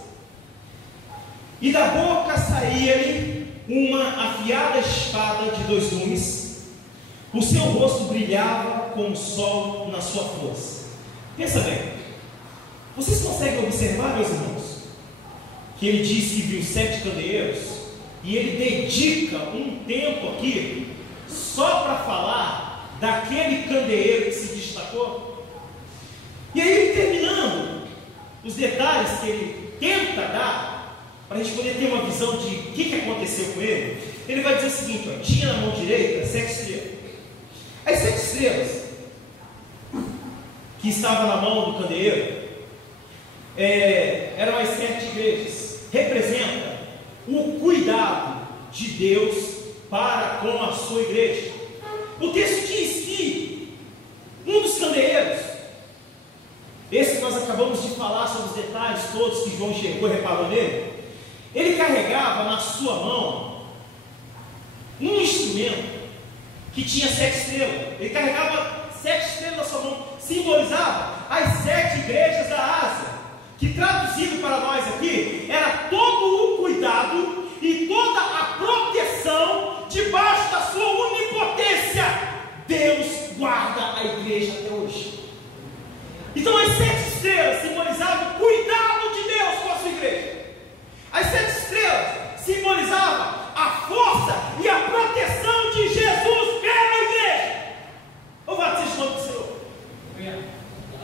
e da boca saía-lhe uma afiada espada de 2 gumes. O seu rosto brilhava como o sol na sua força. Pensa bem, vocês conseguem observar, meus irmãos, que ele diz que viu 7 candeeiros, e ele dedica um tempo aqui só para falar daquele candeeiro que se destacou. E aí, ele terminando os detalhes que ele tenta dar, para a gente poder ter uma visão de o que aconteceu com ele, ele vai dizer o seguinte: ó, tinha na mão direita 7 estrelas. As 7 estrelas que estavam na mão do candeeiro eram as 7 igrejas. Representa o cuidado de Deus para com a sua igreja. O texto diz que um dos candeeiros, esse que nós acabamos de falar sobre os detalhes todos que João chegou e reparou nele, ele carregava na sua mão um instrumento que tinha 7 estrelas. Ele carregava 7 estrelas na sua mão, simbolizava as 7 igrejas da Ásia, que traduzido para nós aqui, era todo o cuidado e toda a proteção debaixo da sua onipotência. Deus guarda a igreja até hoje. Então as 7 estrelas simbolizavam o cuidado de Deus com a sua igreja. As 7 estrelas simbolizavam a força e a proteção de Jesus pela igreja. Louvado seja o nome do Senhor.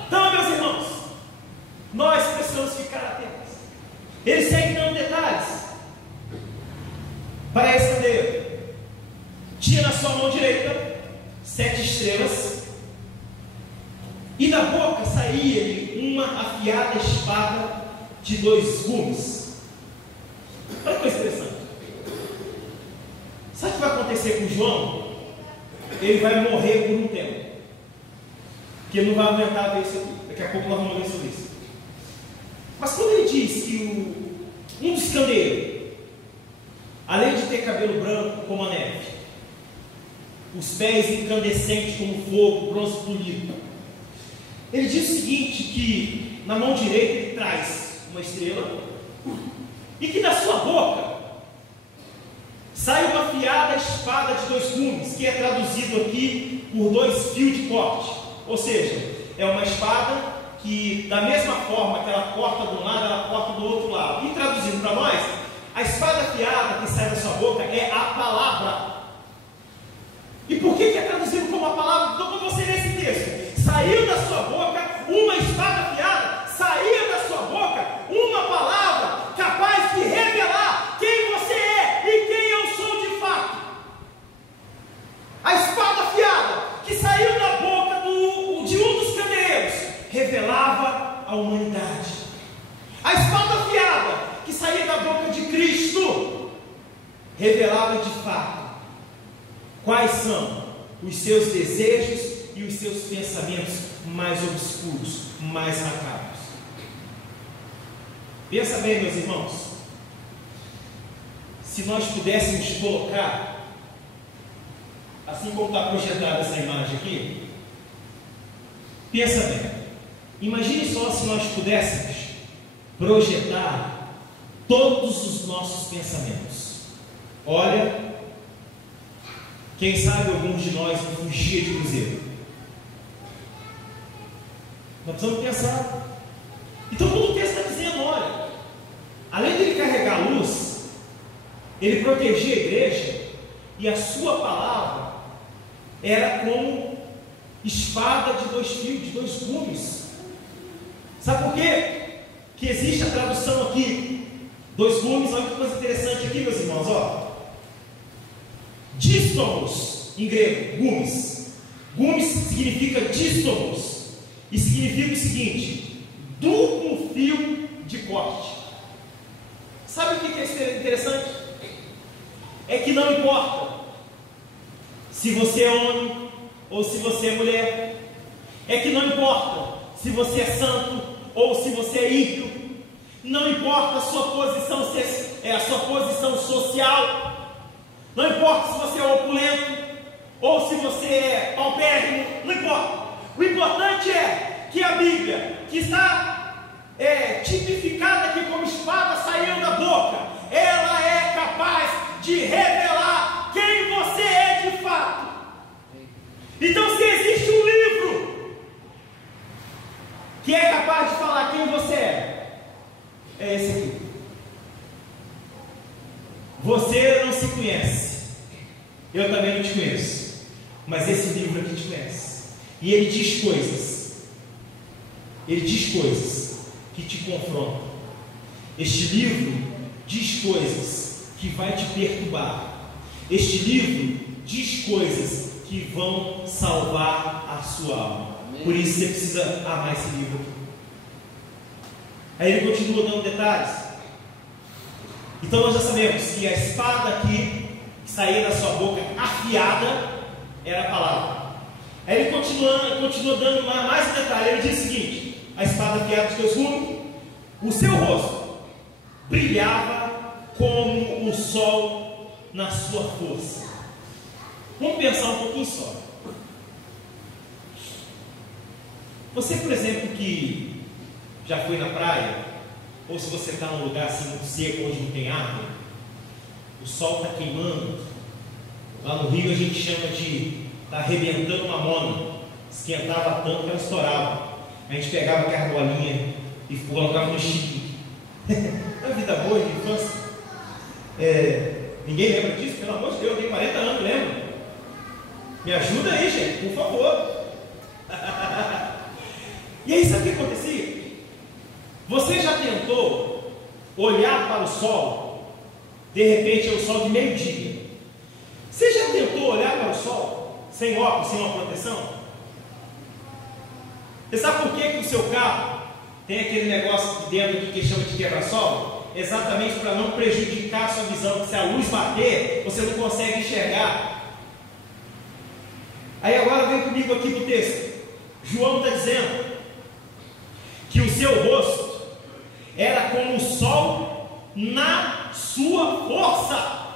Então, meus irmãos, nós precisamos ficar atentos. Ele segue dando detalhes para esse candeeiro. Tinha na sua mão direita 7 estrelas, e da boca saía-lhe uma afiada espada de 2 gumes. Olha que coisa interessante. Sabe o que vai acontecer com João? Ele vai morrer por um tempo, porque ele não vai aguentar ver isso aqui. Daqui a pouco nós vamos ler sobre isso. Mas quando ele diz que um dos candeeiros, além de ter cabelo branco como a neve, os pés incandescentes como fogo, bronze polido, ele diz o seguinte: que na mão direita ele traz uma estrela, e que da sua boca sai uma afiada espada de 2 gumes, que é traduzido aqui por 2 fios de corte. Ou seja, é uma espada que, da mesma forma que ela corta de um lado, ela corta do outro lado. E traduzindo para nós, a espada afiada que sai da sua boca é a palavra. E por que é traduzido como a palavra? Então, quando você lê esse texto, saiu da sua boca uma espada afiada, saía da sua boca uma palavra capaz de revelar quem você é e quem eu sou de fato. A espada afiada que saiu da boca de um dos candeeiros revelava a humanidade. A espada afiada que saía da boca de Cristo revelava de fato quais são os seus desejos e os seus pensamentos mais obscuros, mais macabros. Pensa bem, meus irmãos, se nós pudéssemos colocar, assim como está projetada essa imagem aqui, pensa bem, imagine só se nós pudéssemos projetar todos os nossos pensamentos. Olha, quem sabe alguns de nós fugia de cruzeiro. Nós precisamos pensar. Então, quando o texto está dizendo, olha, além de ele carregar a luz, ele protegia a igreja, e a sua palavra era como espada de 2 fios, de 2 gumes. Sabe por quê? Que existe a tradução aqui, 2 gumes. Olha que coisa interessante aqui, meus irmãos, ó. Dístomos, em grego, gumes. Gumes significa dístomos, e significa o seguinte: duplo fio de corte. Sabe o que é interessante? É que não importa se você é homem ou se você é mulher, é que não importa se você é santo ou se você é ímpio, não importa a sua posição social, não importa se você é opulento ou se você é paupérrimo, não importa. O importante é que a Bíblia, que está tipificada aqui como espada saindo da boca, ela é capaz de revelar quem você é de fato. Então, se existe um livro que é capaz de falar quem você é esse aqui. Você não se conhece, eu também não te conheço, mas esse livro aqui te conhece, e ele diz coisas que te confrontam. Este livro diz coisas que vai te perturbar. Este livro diz coisas que vão salvar a sua alma. Por isso você precisa amar esse livro aqui. Aí ele continua dando detalhes. Então nós já sabemos que a espada aqui que saía da sua boca afiada era a palavra. Aí ele continua dando mais um detalhe. Ele diz o seguinte: a espada afiada dos teus gumes, o seu rosto brilhava como o sol na sua força. Vamos pensar um pouquinho só. Você, por exemplo, que já foi na praia, ou se você está num lugar assim muito seco, onde não tem árvore, o sol está queimando. Lá no Rio a gente chama de estar arrebentando uma mona. Esquentava tanto que ela estourava. A gente pegava aquela bolinha e colocava no chique. É uma vida boa de infância. Ninguém lembra disso? Pelo amor de Deus, eu tenho 40 anos, lembro. Me ajuda aí, gente, por favor. E aí, sabe o que acontecia? Você já tentou olhar para o sol? De repente é o sol de meio-dia. Você já tentou olhar para o sol sem óculos, sem uma proteção? Você sabe por que o seu carro tem aquele negócio aqui dentro que chama de quebra-sol? Exatamente para não prejudicar a sua visão, porque se a luz bater, você não consegue enxergar. Aí agora vem comigo aqui para o texto. João está dizendo que o seu rosto era como o sol na sua força.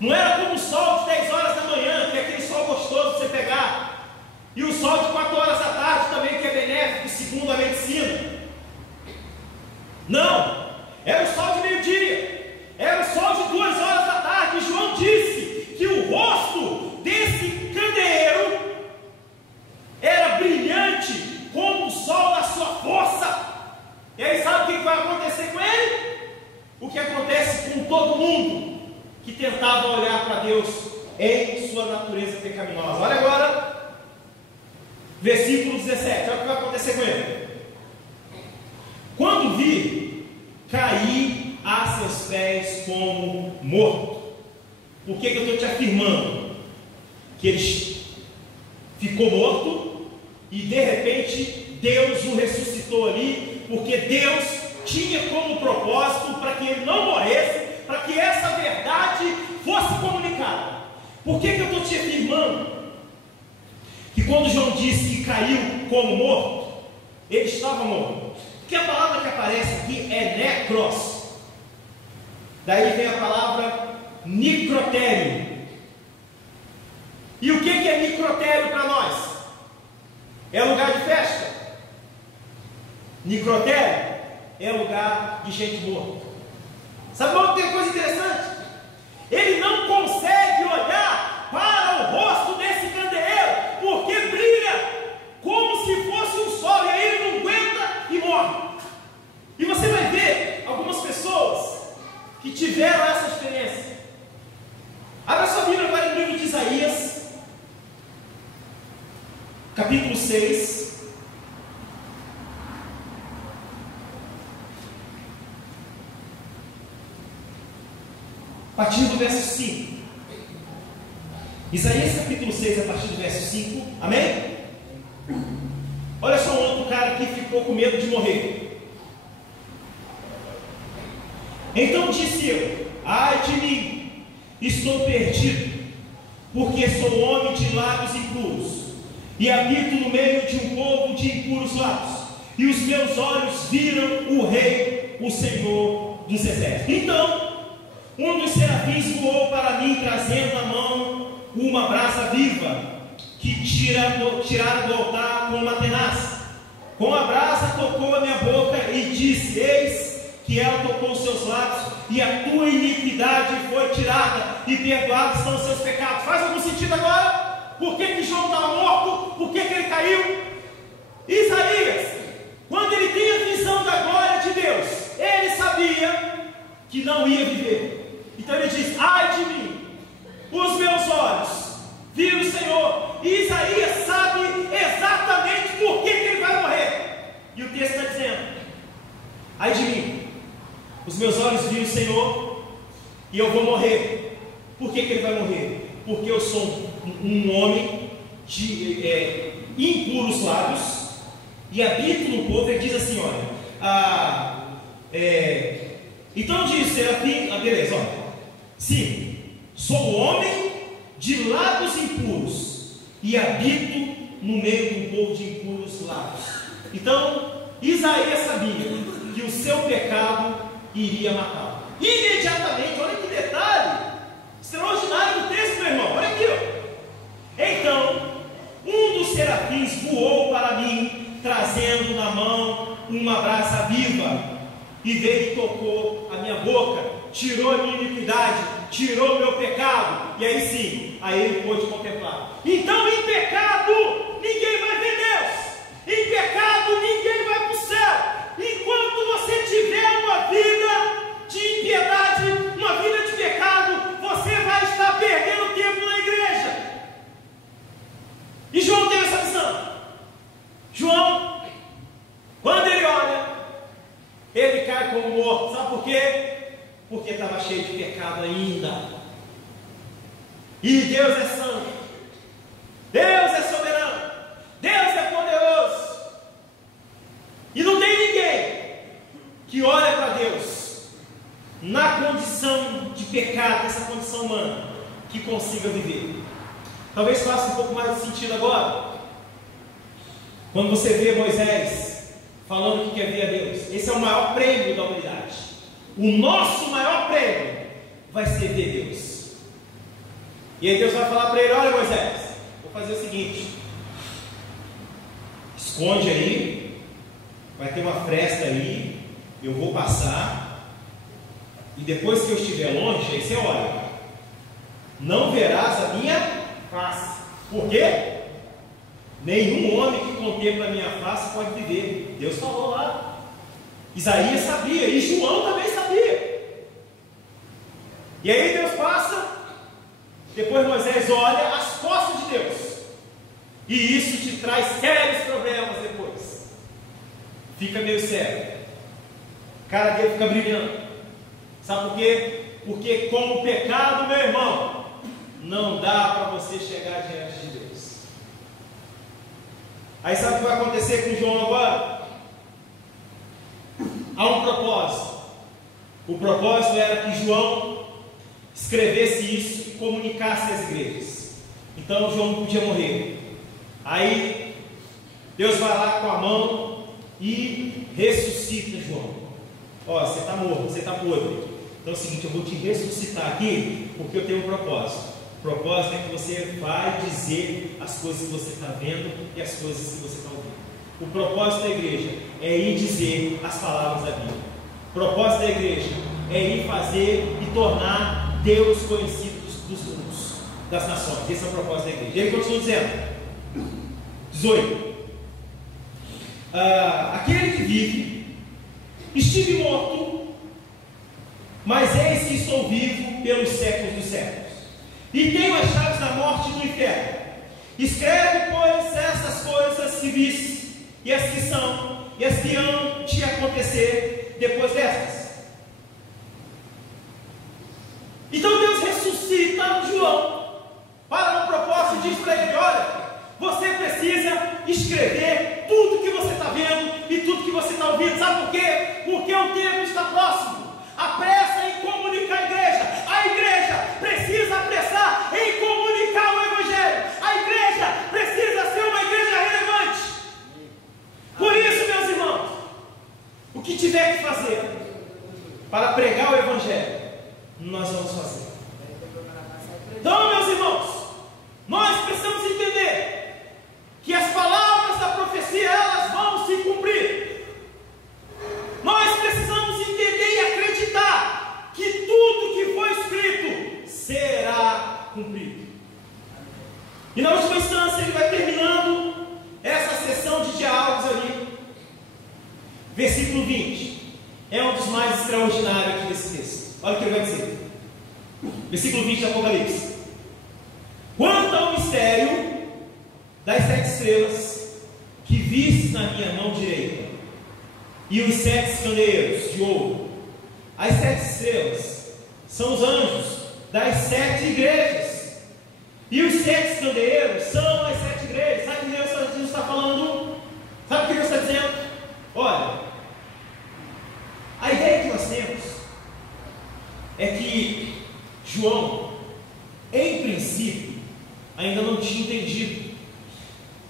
Não era como o sol de 10 horas da manhã, que é aquele sol gostoso de você pegar, e o sol de 4 horas da tarde também, que é benéfico segundo a medicina. Não, era o sol de meio-dia, era o sol de 2 horas da tarde. E João disse que o rosto desse candeeiro era brilhante como o sol na sua força. E aí sabe o que vai acontecer com ele? O que acontece com todo mundo que tentava olhar para Deus em sua natureza pecaminosa. Olha agora, versículo 17, olha o que vai acontecer com ele. Quando vi, caí a seus pés como morto. Por que eu estou te afirmando? Que ele ficou morto e de repente Deus o ressuscitou ali, porque Deus tinha como propósito para que ele não morresse, para que essa verdade fosse comunicada. Por que eu estou te afirmando que quando João disse que caiu como morto, ele estava morto? Porque a palavra que aparece aqui é necros. Daí vem a palavra necrotério. E o que é necrotério para nós? É lugar de festa? Necrotério é lugar de gente morta. Sabe uma outra coisa interessante? Ele não consegue olhar para o rosto desse candeeiro, porque brilha como se fosse um sol, e aí ele não aguenta e morre. E você vai ver algumas pessoas que tiveram essa experiência. Abra sua Bíblia para o livro de Isaías, capítulo 6. A partir do verso 5. Isaías capítulo 6, a partir do verso 5, amém? Olha só um outro cara que ficou com medo de morrer. Então disse eu: ai de mim, estou perdido, porque sou homem de lábios impuros, e habito no meio de um povo de impuros lábios, e os meus olhos viram o Rei, o Senhor dos Exércitos. Então um dos serafins voou para mim, trazendo na mão uma brasa viva, que tirara do altar com uma tenaz. Com a brasa tocou a minha boca e disse: eis que ela tocou os seus lábios, e a tua iniquidade foi tirada, e perdoados são os seus pecados. Faz algum sentido agora? Por que João estava morto? Por que ele caiu? Isaías, quando ele tem a visão da glória de Deus, ele sabia que não ia viver. Então ele diz: ai de mim, os meus olhos viram o Senhor. E Isaías sabe exatamente por que ele vai morrer. E o texto está dizendo: ai de mim, os meus olhos viram o Senhor, e eu vou morrer. Por que ele vai morrer? Porque eu sou um homem de impuros lábios, e habito no povo. Ele diz assim: olha, então diz Serafim, beleza, olha, sim, sou homem de lábios impuros, e habito no meio de um povo de impuros lábios. Então Isaías sabia que o seu pecado iria matá-lo. Imediatamente, olha que detalhe extraordinário do texto, meu irmão, olha aqui, ó. Então um dos serafins voou para mim, trazendo na mão uma brasa viva, e veio e tocou a minha boca, tirou a minha iniquidade, tirou o meu pecado, e aí sim, aí ele pôde contemplar. Então em pecado ninguém vai ver Deus, em pecado ninguém vai para o céu. Enquanto você tiver uma vida de impiedade, uma vida de pecado, você vai estar perdendo tempo na igreja. E João teve essa visão. João, quando ele olha, ele cai como morto. Sabe por quê? Porque estava cheio de pecado ainda. E Deus é santo, Deus é soberano, Deus é poderoso, e não tem ninguém que olha para Deus na condição de pecado, essa condição humana, que consiga viver. Talvez faça um pouco mais de sentido agora, quando você vê Moisés falando que quer ver a Deus. Esse é o maior prêmio da humanidade. O nosso maior prêmio vai ser ver Deus. E aí Deus vai falar para ele: olha, Moisés, vou fazer o seguinte, esconde aí, vai ter uma fresta aí, eu vou passar, e depois que eu estiver longe, aí você olha, não verás a minha face. Por quê? Nenhum homem que contempla a minha face pode viver. Deus falou lá. Isaías sabia, e João também sabia. E aí Deus passa, depois Moisés olha as costas de Deus, e isso te traz sérios problemas depois. Fica meio sério, a cara dele fica brilhando. Sabe por quê? Porque com o pecado, meu irmão, não dá para você chegar diante de Deus. Aí sabe o que vai acontecer com João agora? Há um propósito. O propósito era que João escrevesse isso e comunicasse às igrejas. Então João não podia morrer. Aí Deus vai lá com a mão e ressuscita João. Ó, você está morto, você está podre. Então é o seguinte, eu vou te ressuscitar aqui, porque eu tenho um propósito. O propósito é que você vai dizer as coisas que você está vendo e as coisas que você está ouvindo. O propósito da igreja é ir dizer as palavras da Bíblia. O propósito da igreja é ir fazer e tornar Deus conhecido dos das nações. Esse é o propósito da igreja. Ele continua dizendo, 18: aquele que vive, estive morto, mas eis que estou vivo pelos séculos dos séculos, e tenho as chaves da morte e do inferno. Escreve, pois, essas coisas que viste, e as que são, e as que hão de acontecer depois destas. Então Deus ressuscita João para um escrever tudo que você está vendo e tudo que você está ouvindo. Sabe por quê? Porque o tempo está próximo. Apressa em comunicar a igreja. A igreja precisa apressar em comunicar o Evangelho. A igreja precisa ser uma igreja relevante. Por isso, meus irmãos, o que tiver que fazer para pregar o Evangelho, nós vamos fazer. Então, meus irmãos, nós precisamos entender que as palavras da profecia, elas vão se cumprir. Nós precisamos entender e acreditar que tudo que foi escrito será cumprido. E na última instância ele vai terminando essa sessão de diálogos ali. Versículo 20 é um dos mais extraordinários aqui desse texto. Olha o que ele vai dizer. Versículo 20 de Apocalipse. Quanto ao mistério das 7 estrelas que vistes na minha mão direita e os 7 candeeiros de ouro, as 7 estrelas são os anjos das 7 igrejas, e os 7 candeeiros são as 7 igrejas. Sabe o que Deus está falando? Sabe o que Deus está dizendo? Olha, a ideia que nós temos é que João, em princípio, ainda não tinha entendido.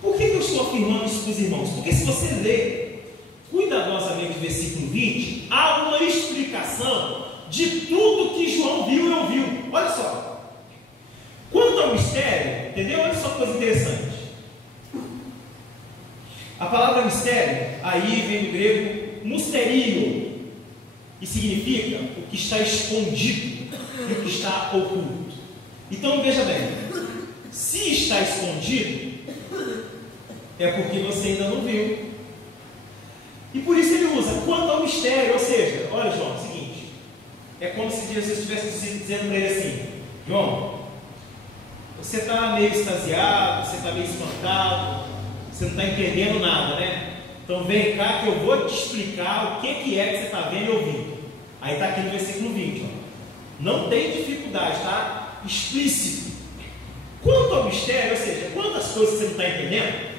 Por que eu estou afirmando isso para os irmãos? Porque se você ler cuidadosamente o versículo 20, há uma explicação de tudo que João viu e ouviu. Olha só. Quanto ao mistério, entendeu? Olha só que coisa interessante. A palavra mistério, aí vem do grego musterio, e significa o que está escondido e o que está oculto. Então veja bem, se está escondido, é porque você ainda não viu. E por isso ele usa quanto ao mistério, ou seja, olha João, é o seguinte, é como se Jesus estivesse dizendo para ele assim: João, você está meio extasiado, você está meio espantado, você não está entendendo nada, né? Então vem cá que eu vou te explicar o que é que você está vendo e ouvindo. Aí está aqui no versículo 20, ó. Não tem dificuldade, tá? Explícito. Quanto ao mistério, ou seja, quantas coisas você não está entendendo,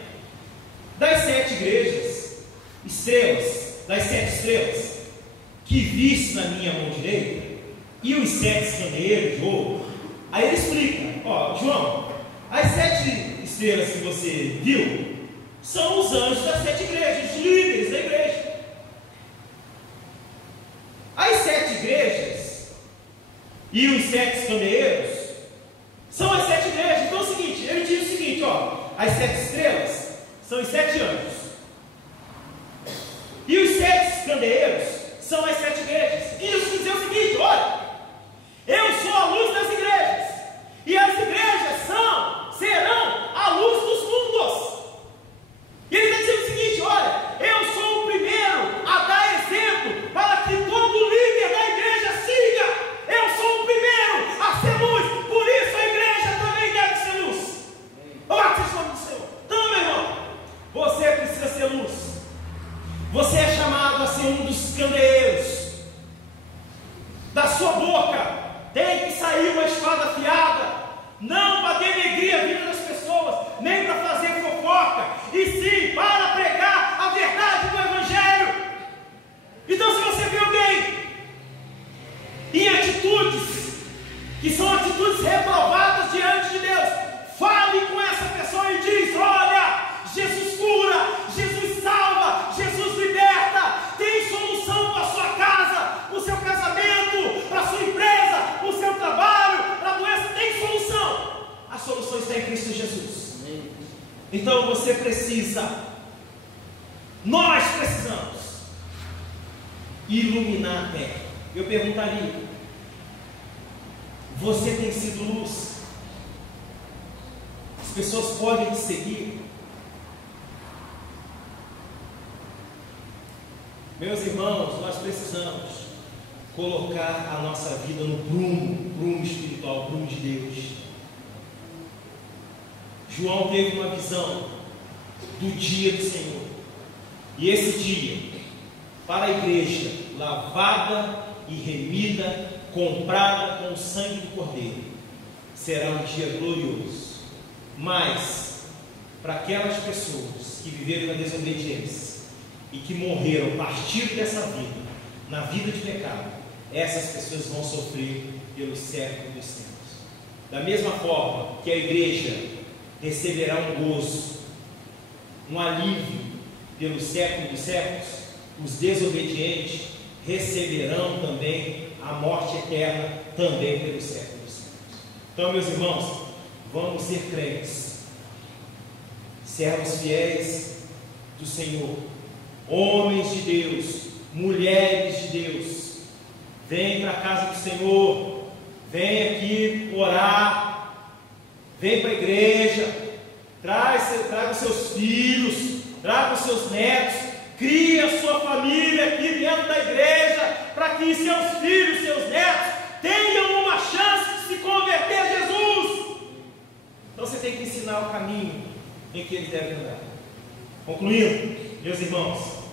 das 7 igrejas, estrelas, das 7 estrelas, que viste na minha mão direita, e os 7 candeeiros de ouro, aí ele explica, ó, João, as 7 estrelas que você viu, são os anjos das 7 igrejas, os líderes da igreja. As 7 igrejas e os 7 candeeiros são as 7 igrejas. Então é o seguinte, ele diz o seguinte, ó, as 7 estrelas são os 7 anjos, e os 7 candeeiros são as 7 igrejas. E isso quer dizer o seguinte, olha, eu sou a luz das igrejas, e as igrejas serão a luz dos mundos. E ele está dizendo o seguinte, olha, eu sou o primeiro a dar exemplo para que todo líder da igreja siga. Eu sou o primeiro a ser luz, por isso a igreja também deve ser luz. Louvado seja o nome do Senhor. Então, meu irmão, você precisa ser luz. Você é chamado a ser um dos candeeiros. Da sua boca tem que sair uma espada afiada, não para denegrir a vida das pessoas, nem para fazer fofoca, e sim para pregar a verdade do Evangelho. Então, se você vê alguém em atitudes que são atitudes reprovadas diante de Deus, fale com essa pessoa e diz: olha, Jesus cura, Jesus salva, Jesus liberta, tem solução para a sua casa, para o seu casamento, para a sua empresa, para o seu trabalho, para a doença, tem solução. A solução está em Cristo Jesus. Então você precisa, nós precisamos iluminar a terra. Eu perguntaria: você tem sido luz? As pessoas podem te seguir? Meus irmãos, nós precisamos colocar a nossa vida no prumo espiritual, prumo de Deus. João teve uma visão do dia do Senhor, e esse dia, para a igreja lavada e remida, comprada com o sangue do Cordeiro, será um dia glorioso. Mas para aquelas pessoas que viveram na desobediência e que morreram, partiram dessa vida, na vida de pecado, essas pessoas vão sofrer pelo século dos séculos. Da mesma forma que a igreja receberá um gozo, um alívio pelo século dos séculos, os desobedientes receberão também a morte eterna, também pelo século dos séculos. Então, meus irmãos, vamos ser crentes, servos fiéis do Senhor, homens de Deus, mulheres de Deus. Vem para a casa do Senhor, vem aqui orar, vem para a igreja, traga os seus filhos, traga os seus netos, crie a sua família aqui dentro da igreja, para que seus filhos, seus netos tenham uma chance de se converter a Jesus. Então você tem que ensinar o caminho em que eles devem andar. Concluindo, meus irmãos,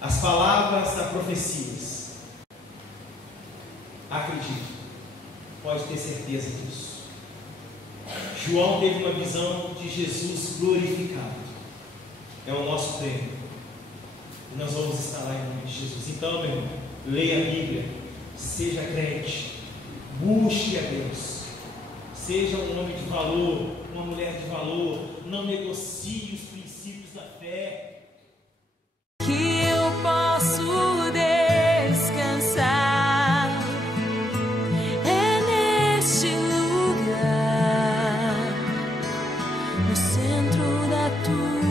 as palavras da profecias, acredite, pode ter certeza disso. João teve uma visão de Jesus glorificado, é o nosso prêmio, e nós vamos estar lá em nome de Jesus. Então, meu irmão, leia a Bíblia, seja crente, busque a Deus, seja um homem de valor, uma mulher de valor, não negocie os princípios da fé. Que eu posso descansar é neste lugar, no centro da tua